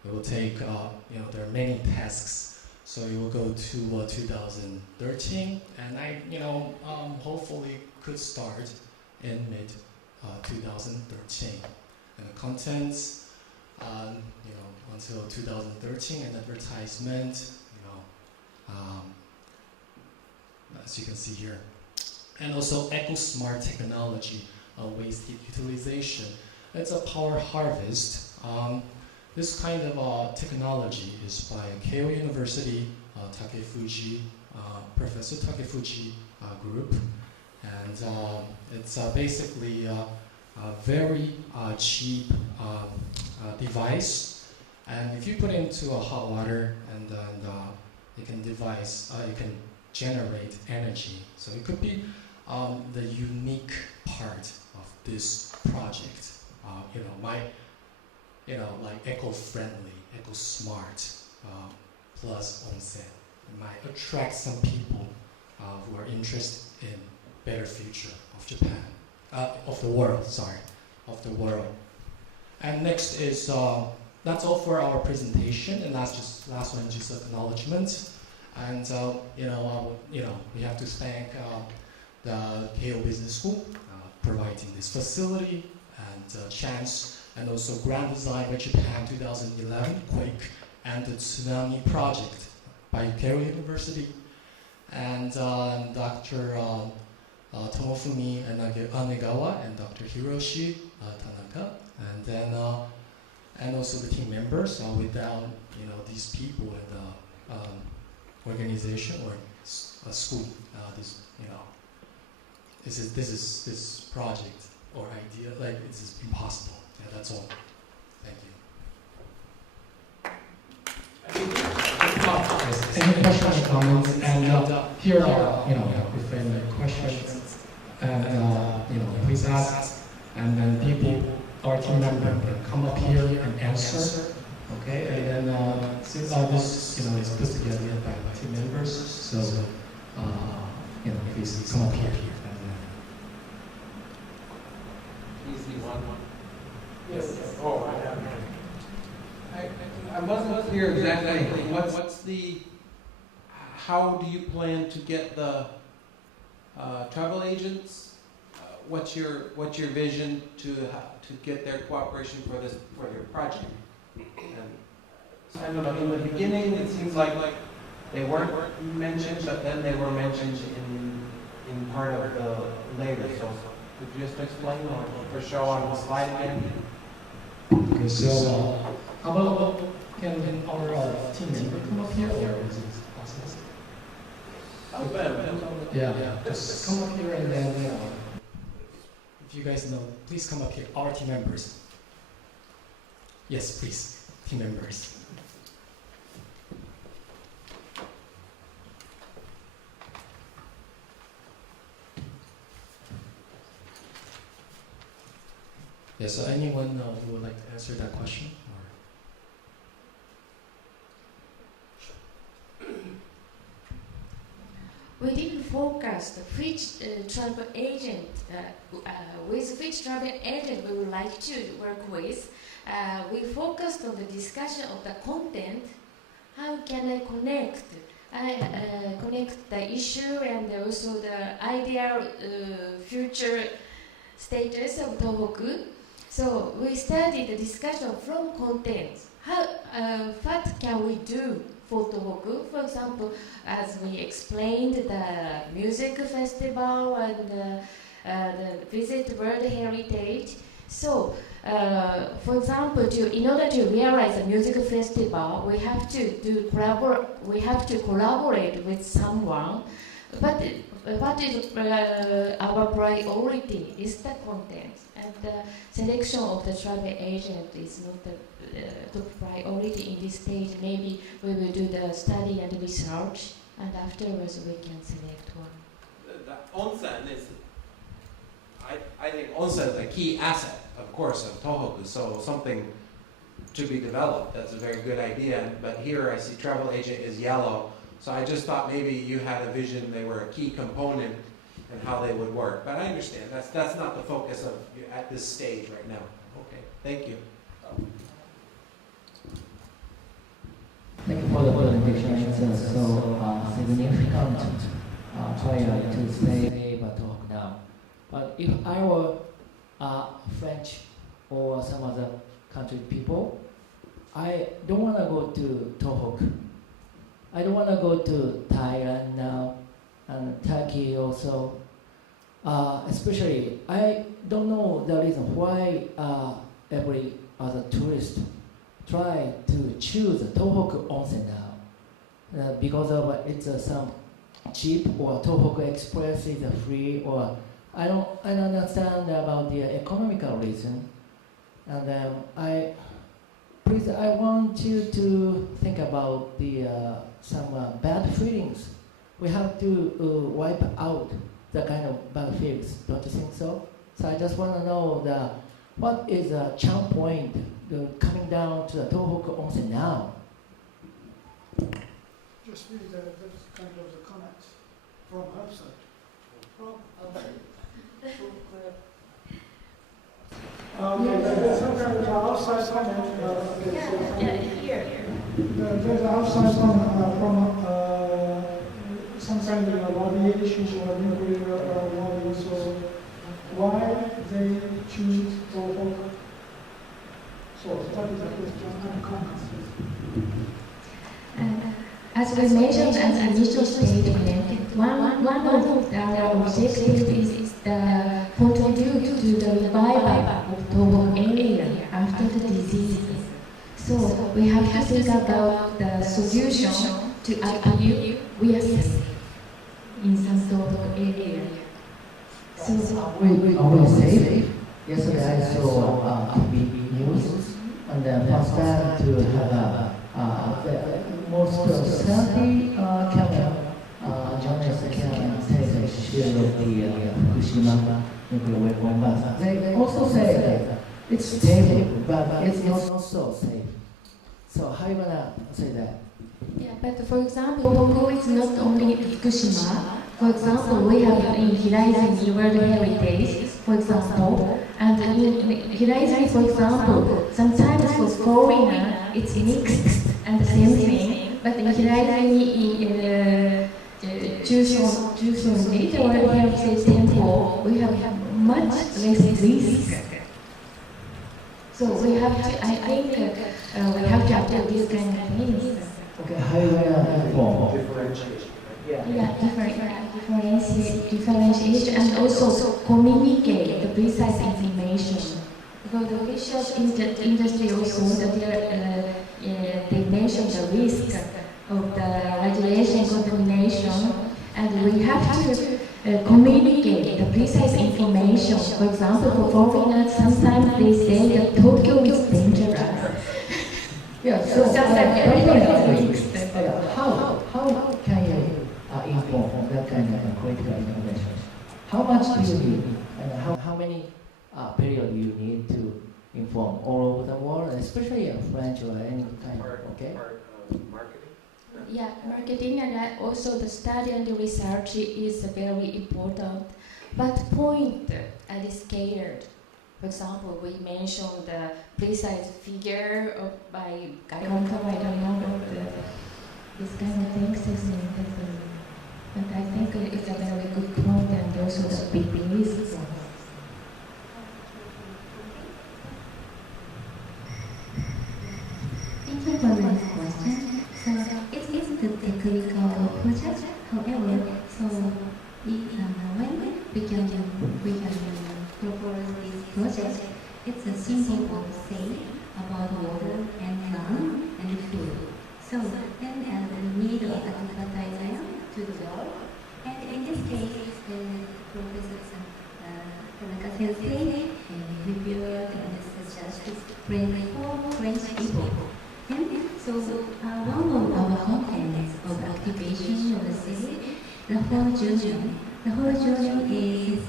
It will take, there are many tasks, so it will go to 2013, and I, hopefully could start in mid 2013. And the contents, until 2013, and advertisement, as you can see here. And also eco-smart technology, waste utilization. It's a power harvest. This kind of technology is by Keio University, Takefuji, Professor Takefuji group, and it's basically a very cheap device. And if you put it into hot water, and then you can generate energy. So it could be the unique part of this project. Like eco-friendly, eco-smart, plus onsen. It might attract some people who are interested in better future of Japan, of the world. And next is, that's all for our presentation, and last one is just acknowledgement. And we have to thank the Keio Business School, providing this facility and chance, and also grand design by Japan 2011 quake and the tsunami project by Keio University, and Dr. Tomofumi Anegawa and Dr. Hiroshi Tanaka, and then and also the team members. Without these people and organization or a school, this project or idea, like, it's just impossible. Yeah, that's all. Thank you. Any questions or comments? And here are, if any questions, and please ask. And then people, our team member, can come up here and answer. Okay, and then since all this, is put together by team members, so please come up here. Easy one. Yes. Oh, I wasn't clear exactly. What's the? How do you plan to get the travel agents? What's your vision to get their cooperation for your project? And I don't know. In the beginning, it seems like they weren't mentioned, but then they were mentioned in part of the later. So could you just explain or show on the slide again? Okay, so how about can our team member come up here, or is it possible? Yeah, just come up here, and then if you guys know, please come up here. Our team members. Yes, please, team members. Yeah, so anyone who would like to answer that question? We didn't focus which travel agent, with which travel agent we would like to work with. We focused on the discussion of the content. How can I connect the issue and also the ideal future status of Tohoku. So we started the discussion from content. What can we do for Tohoku? For example, as we explained, the music festival and the visit World Heritage. So, for example, in order to realize a music festival, we have to collaborate with someone. But what is our priority is the content, and the selection of the travel agent is not the priority in this stage. Maybe we will do the study and research, and afterwards we can select one. The onsen is, I think onsen is a key asset, of course, of Tohoku. So something to be developed. That's a very good idea. But here I see travel agent is yellow. So I just thought maybe you had a vision, they were a key component and how they would work. But I understand, that's not the focus of at this stage right now. Okay, thank you. Thank you for the presentation. It's so significant player to say about talk now. But if I were French or some other country people, I don't want to go to Tohoku. I don't want to go to Thailand now, and Turkey also. Especially, I don't know the reason why every other tourist try to choose Tohoku onsen now. Because of it's some cheap, or Tohoku Express is free, or I don't understand about the economical reason. And I want you to think about the some bad feelings. We have to wipe out the kind of bad feelings. Don't you think so? So I just want to know what is the charm point coming down to the Tohoku onsen now? Just read the kind of the comments from outside. There's some kind of outside comment. Here. There's an outside comment from some kind of lobby issues or nuclear lobby. So why they choose Tohoku? So that is the question and comments. As we mentioned as initial statement, one of our objectives is the contribute to the revival of Tohoku area after the disease. So we have to think about the solution to appeal we are safe in some Tohoku area. So Are we safe? Yesterday I saw TV news, and the first time to have most of 30 camera journalists can take a share of the Fukushima nuclear weapon blast. They also say that it's stable, but it's not so safe. So how you gonna say that? yeah, but for example, Tohoku is not only Fukushima. For example, we have in Hiroshi World Heritage, for example, and in Hiroshi, for example, sometimes for foreigner it's mixed and the same thing, but in Hiroshi Jushon or Heritage Temple, we have much less risk. So we have to, I think, we have to update these kind of things. Okay, how you gonna inform? Differentiation and also communicate the precise information. Because the research industry also they mentioned the risk of the radiation contamination, and we have to communicate the precise information. For example, for foreigners, sometimes they say that Tokyo is dangerous. Yeah, so sometimes how can you inform that kind of critical information? How much do you need, and how many period you need to inform all over the world, especially French or any kind of, okay? Marketing? Yeah, marketing and also the study and the research is very important. But point is scared. For example, we mentioned the precise figure by Goup, I don't know, but this kind of things is but I think it's a very good point and also the big risk. Thank you for this question. So it is the technical project. However, so when we can propose this project, it's a symbol of say about water and land and food. So then we need an advertisement to the world. And in this case, Professor Tanaka Sensei reviewed and suggested for French people. And so one of our contents of activation of the city, the whole journey. The whole journey is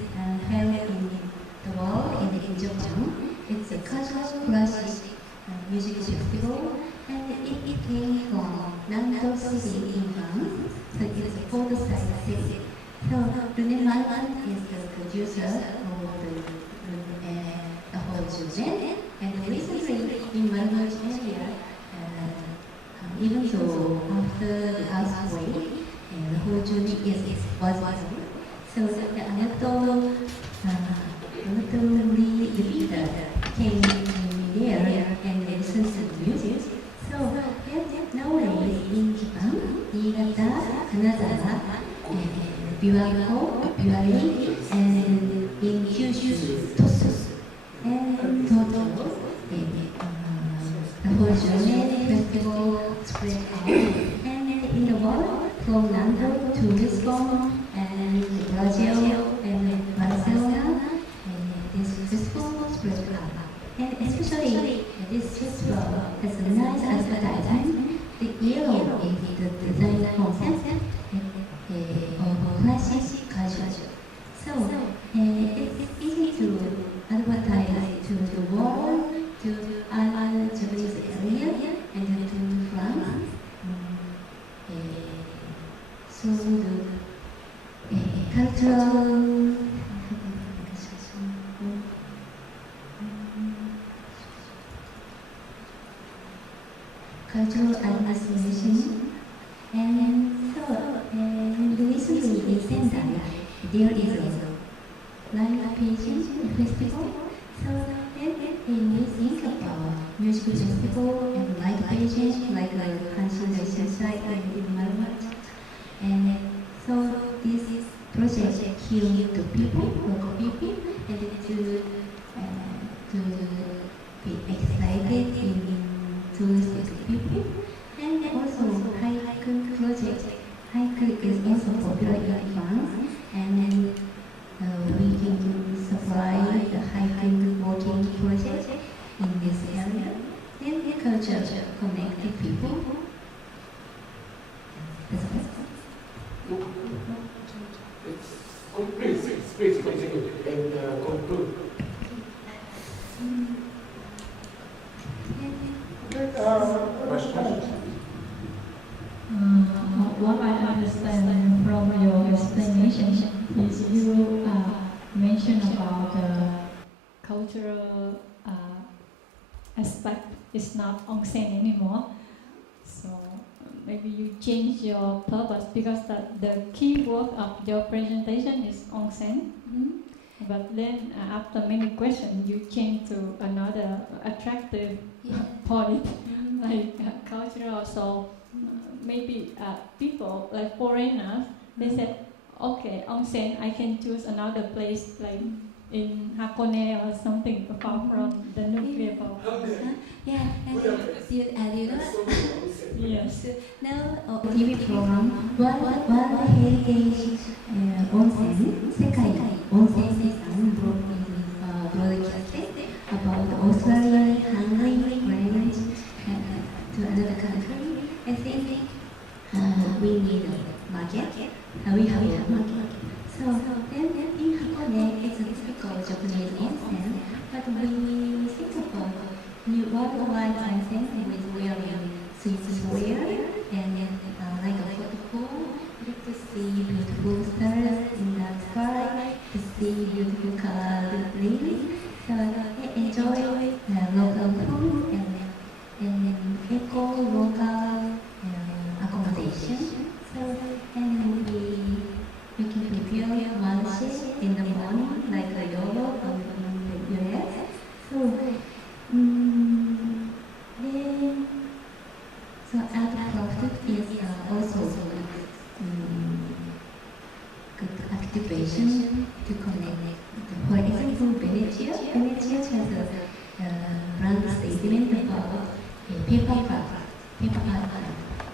held in the world in Japan. It's a casual classic music festival, and it came from Nanto City in France. So it's a photo-site city. So René Malman is the producer of the whole journey, and recently in Malman area, even though after the earthquake, the whole journey was so the anecdotal repeater came there and listened to the music. So nowadays in Japan, Niigata, Kanagawa, Biwako, Biwari, and in Kyushu, Tosu, and Tokyo, the whole journey festival spread out. And in the world, from London to Lisbon and Brazil and Barcelona, this festival spread out. And especially this festival has a nice advertisement. The yellow is the design concept of classic culture. So it's easy to advertise to the world, to other Japanese area, and to France. So the cultural administration, and so recently in Sendai there is live pageant festival. So then we think about music festival and live pageant like Hanshin Daisensai in Malmö. And so this project heals the people, local people, and to be excited in touristic people. And also haiku project. Haiku is also popular in France, and we can supply the haiku working project in this area. And culture connected people. Please continue and conclude. What I understand from your explanation is you mentioned about the cultural aspect is not onsen anymore. So maybe you change your purpose because the key word of your presentation is onsen. But then after many questions, you change to another attractive point, like cultural. So maybe people, like foreigners, they said, okay, onsen, I can choose another place, like in Hakone or something, far from the nuclear power. Yeah, and Yes. Now, TV program, World Heritage Onsen, Sekai Onsen Sesan broadcasted about Australia handling French to another country. I think we need a market. We have a market. So then in Hakone, it's a typical Japanese onsen, but we think about new worldwide onsen with wearing Swiss wear and like a photo to see beautiful stars in the sky, to see beautiful colored leaves. So enjoy local food and eco-local accommodation. So and we can prepare lunch in the morning like a Europe or in the US. So so art profit is also good activation to connect. For example, Venetia has a brand statement about paper art.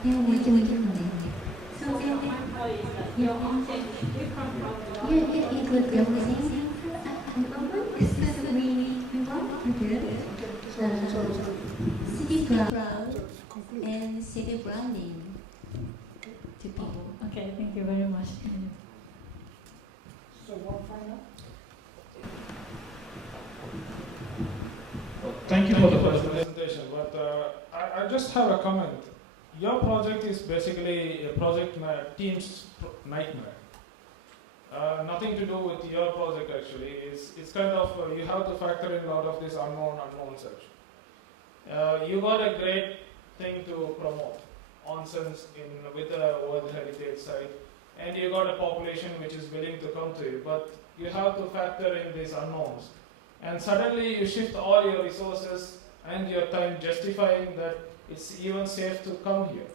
Then we can connect. So your onset is different from your it includes everything. We want to build city proud and city branding to people. Okay, thank you very much. So one final. Thank you for the presentation, but I just have a comment. Your project is basically a team's nightmare. Nothing to do with your project actually. It's kind of, you have to factor in a lot of this unknown section. You got a great thing to promote, onsens with the World Heritage Site, and you got a population which is willing to come to you, but you have to factor in these unknowns. And suddenly you shift all your resources and your time justifying that it's even safe to come here.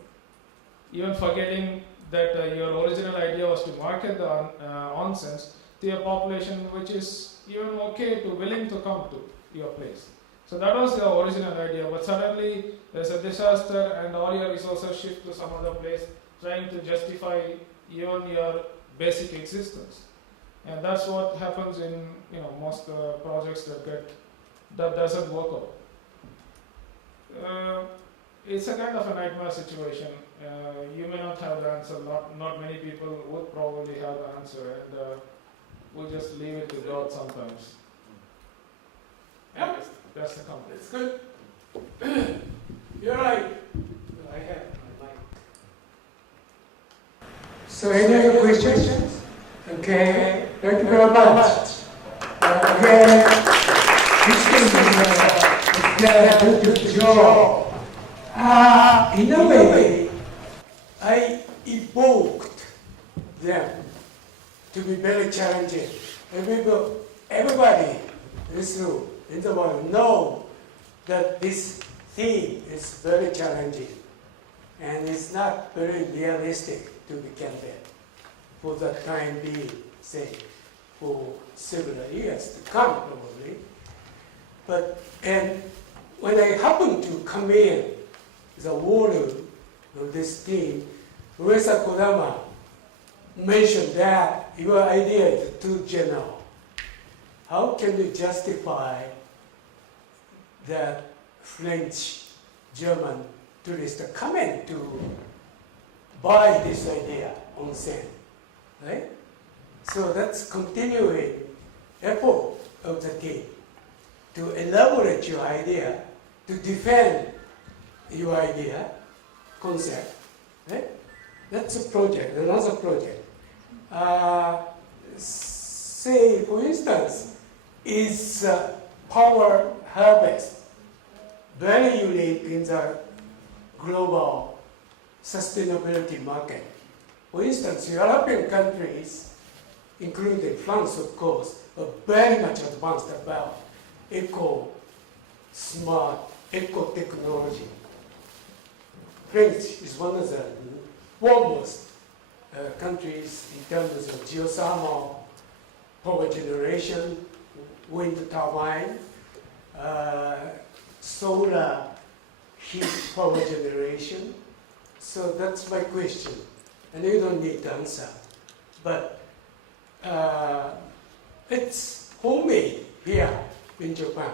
Even forgetting that your original idea was to market the onsens to a population which is even okay to willing to come to your place. So that was the original idea, but suddenly there's a disaster and all your resources shift to some other place, trying to justify even your basic existence. And that's what happens in most projects that doesn't work out. It's a kind of a nightmare situation. You may not have the answer. Not many people would probably have the answer, and we'll just leave it to God sometimes. Yeah. That's the comment. It's good. You're right. I have my mic. So any other questions? Okay. Thank you very much. Again, this is good job. In a way, I evoked them to be very challenging everybody in this room in the world know that this theme is very challenging and it's not very realistic to be campaign for the time being, say, for several years to come probably. And when I happened to come in the volume of this theme, Professor Kodama mentioned that your idea is too general. How can you justify that French, German tourists are coming to buy this idea on scene, right? So that's continuing effort of the team to elaborate your idea, to defend your idea, concept, right? That's a project, another project. Say, for instance, is power harvest very unique in the global sustainability market? For instance, European countries, including France, of course, are very much advanced about smart, eco-technology. French is one of the foremost countries in terms of geothermal power generation, wind turbine, solar heat power generation. So that's my question, and you don't need to answer. But it's homemade here in Japan.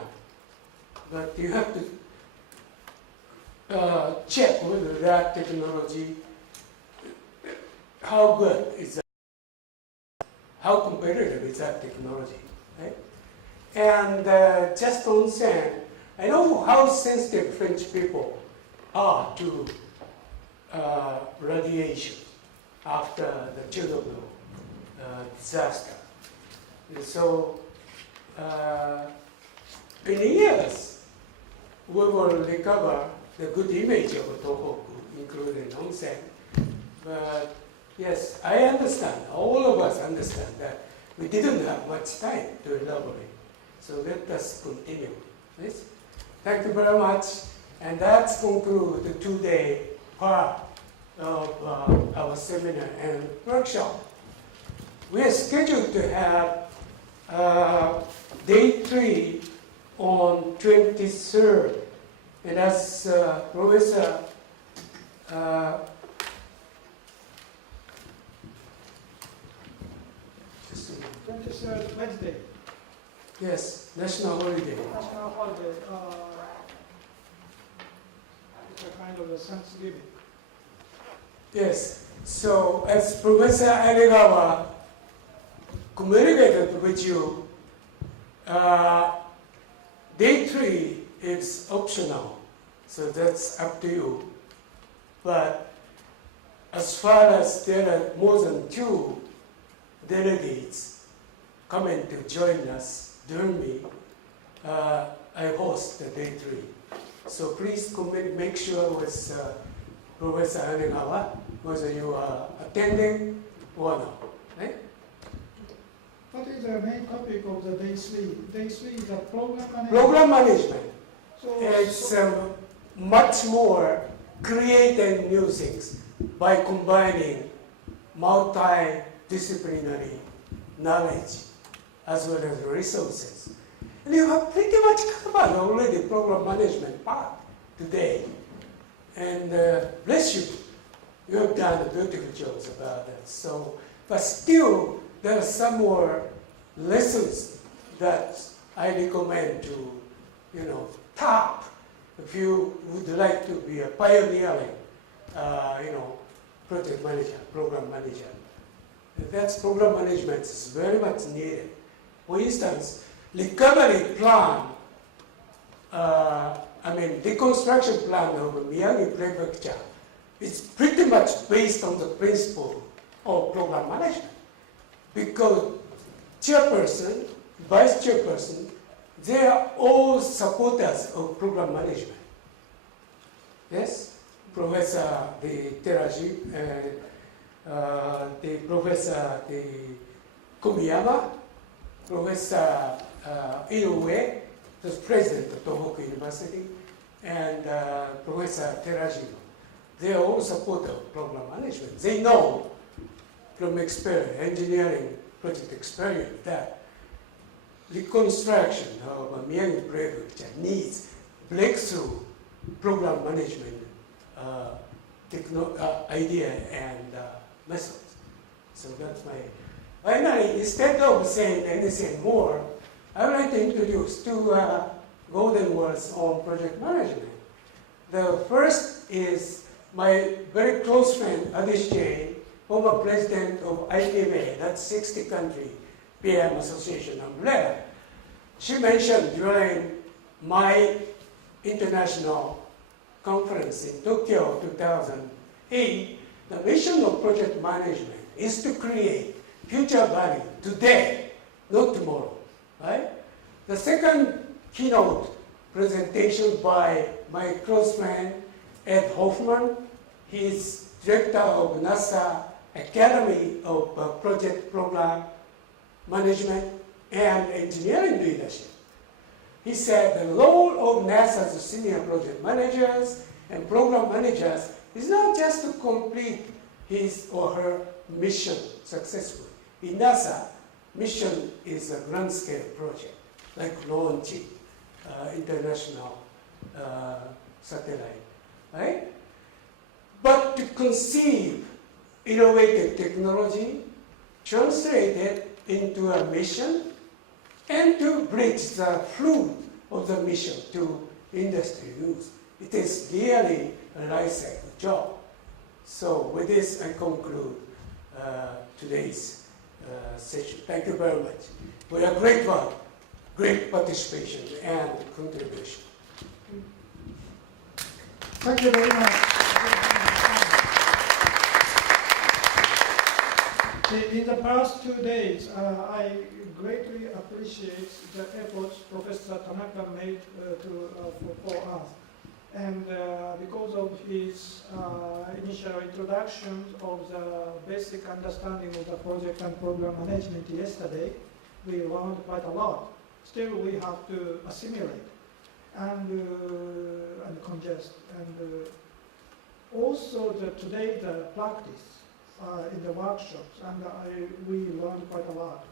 But you have to check whether that technology, how good is that, how competitive is that technology, right? And just on saying, I know how sensitive French people are to radiation after the Chernobyl disaster. And so in years, we will recover the good image of Tohoku, including onsen. But yes, I understand, all of us understand that we didn't have much time to elaborate. So let us continue. Please. Thank you very much. And that concludes the two-day part of our seminar and workshop. We are scheduled to have day 3 on 23rd. And as Professor just a minute. 23rd Wednesday. Yes, national holiday. National holiday. It's a kind of a Thanksgiving. Yes. So as Professor Aregawa communicated with you, day 3 is optional, so that's up to you. But as far as there are more than 2 delegates coming to join us during me, I host the day 3. So please make sure with Professor Aregawa whether you are attending or not. Right? What is the main topic of the day 3? Day 3 is a program management. Program management. So, It's much more creating new things by combining multidisciplinary knowledge as well as resources. And you have pretty much covered already program management part today. And bless you, you have done beautiful jobs about that. So, but still, there are some more lessons that I recommend to, tap if you would like to be a pioneering, project manager, program manager. That's program management is very much needed. For instance, recovery plan, reconstruction plan of Miyagi Prefecture is pretty much based on the principle of program management. Because chairperson, vice chairperson, they are all supporters of program management. Yes, Professor Teraji, the Professor Komiyama, Professor Inoue, the president of Tohoku University, and Professor Terajima. They are all supporters of program management. They know from experience, engineering project experience, that reconstruction of a Miyagi prefecture needs breakthrough program management idea and methods. So that's my. Finally, instead of saying anything more, I would like to introduce two golden words on project management. The first is my very close friend, Adish Jain, former president of IPMA, that's 60 country PM Association umbrella. She mentioned during my international conference in Tokyo 2008, the mission of project management is to create future value today, not tomorrow, right? The second keynote presentation by my close friend, Ed Hoffman. He is director of NASA Academy of Project Program Management and Engineering Leadership. He said the role of NASA's senior project managers and program managers is not just to complete his or her mission successfully. In NASA, mission is a grand scale project, like launching international satellite, right? But to conceive innovative technology, translate it into a mission, and to bridge the fruit of the mission to industry use. It is really a life cycle job. So with this, I conclude today's session. Thank you very much for your great work, great participation, and contribution. Thank you very much. In the past 2 days, I greatly appreciate the efforts Professor Tanaka made for us. And because of his initial introduction of the basic understanding of the project and program management yesterday, we learned quite a lot. Still, we have to assimilate and congest. And also today the practice in the workshops, and we learned quite a lot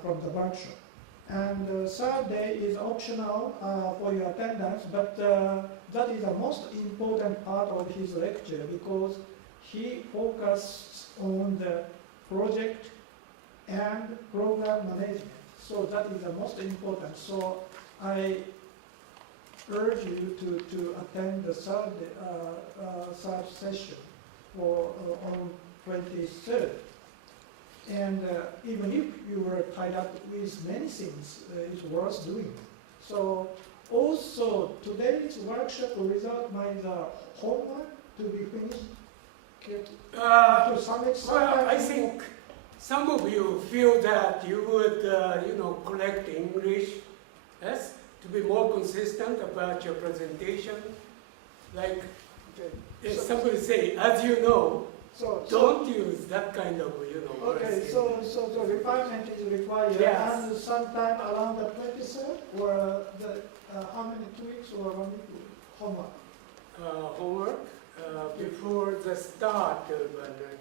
from the workshop. And third day is optional for your attendance, but that is the most important part of his lecture because he focused on the project and program management. So that is the most important. So I urge you to attend the third session on 23rd. And even if you were tied up with many things, it's worth doing. So also today's workshop result by the homework to be finished. To some extent, Well, I think some of you feel that you would, collect English, yes, to be more consistent about your presentation. Like, if somebody say, as you know, don't use that kind of, Okay, so the refinement is required, yes. And sometime around the 23rd, or how many 2 weeks or 1 week homework? Homework before the start of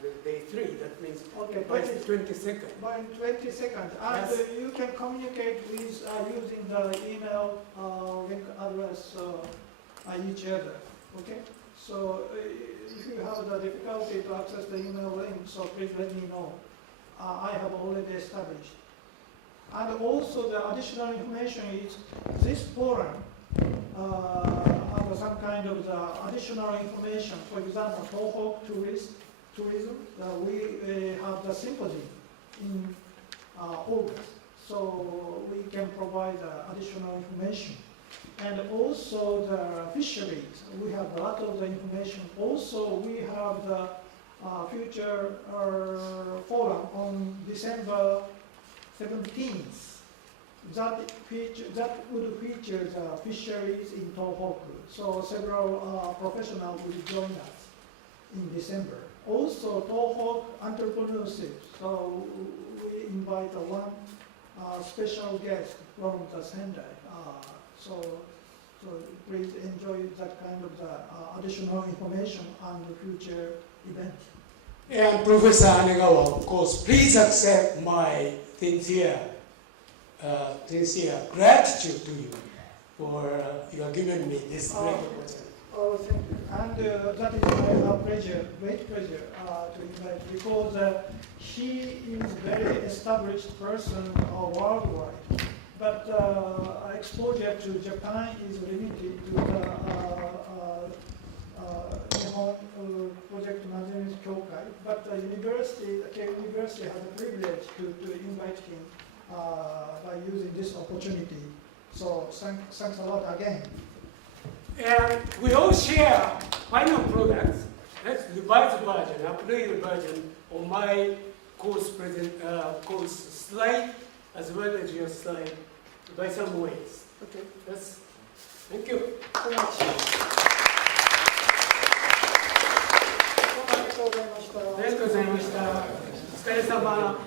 the day 3. That means by the 22nd. By 22nd, and Yes. you can communicate with using the email link address each other. Okay, so if you have the difficulty to access the email link, so please let me know. I have already established. And also the additional information is this forum have some kind of the additional information. For example, Tohoku tourism, we have the symposium in August. So we can provide additional information. And also the fisheries, we have a lot of the information. Also we have the future forum on December 17th. That would feature the fisheries in Tohoku. So several professionals will join us in December. Also Tohoku entrepreneurship. So we invite one special guest from the Sendai. So please enjoy that kind of the additional information on the future event. And Professor Hanegawa, of course, please accept my sincere gratitude to you for you are giving me this great opportunity. Oh, thank you. And that is my pleasure, great pleasure to invite, because he is a very established person worldwide. But exposure to Japan is limited to the Nihon Project Management Kyokai. But the university has a privilege to invite him by using this opportunity. So thanks a lot again. And we all share final products. That's the revised version, updated version of my course slide, as well as your slide, by some ways. Okay, thank you so much. ありがとうございました。お疲れ様。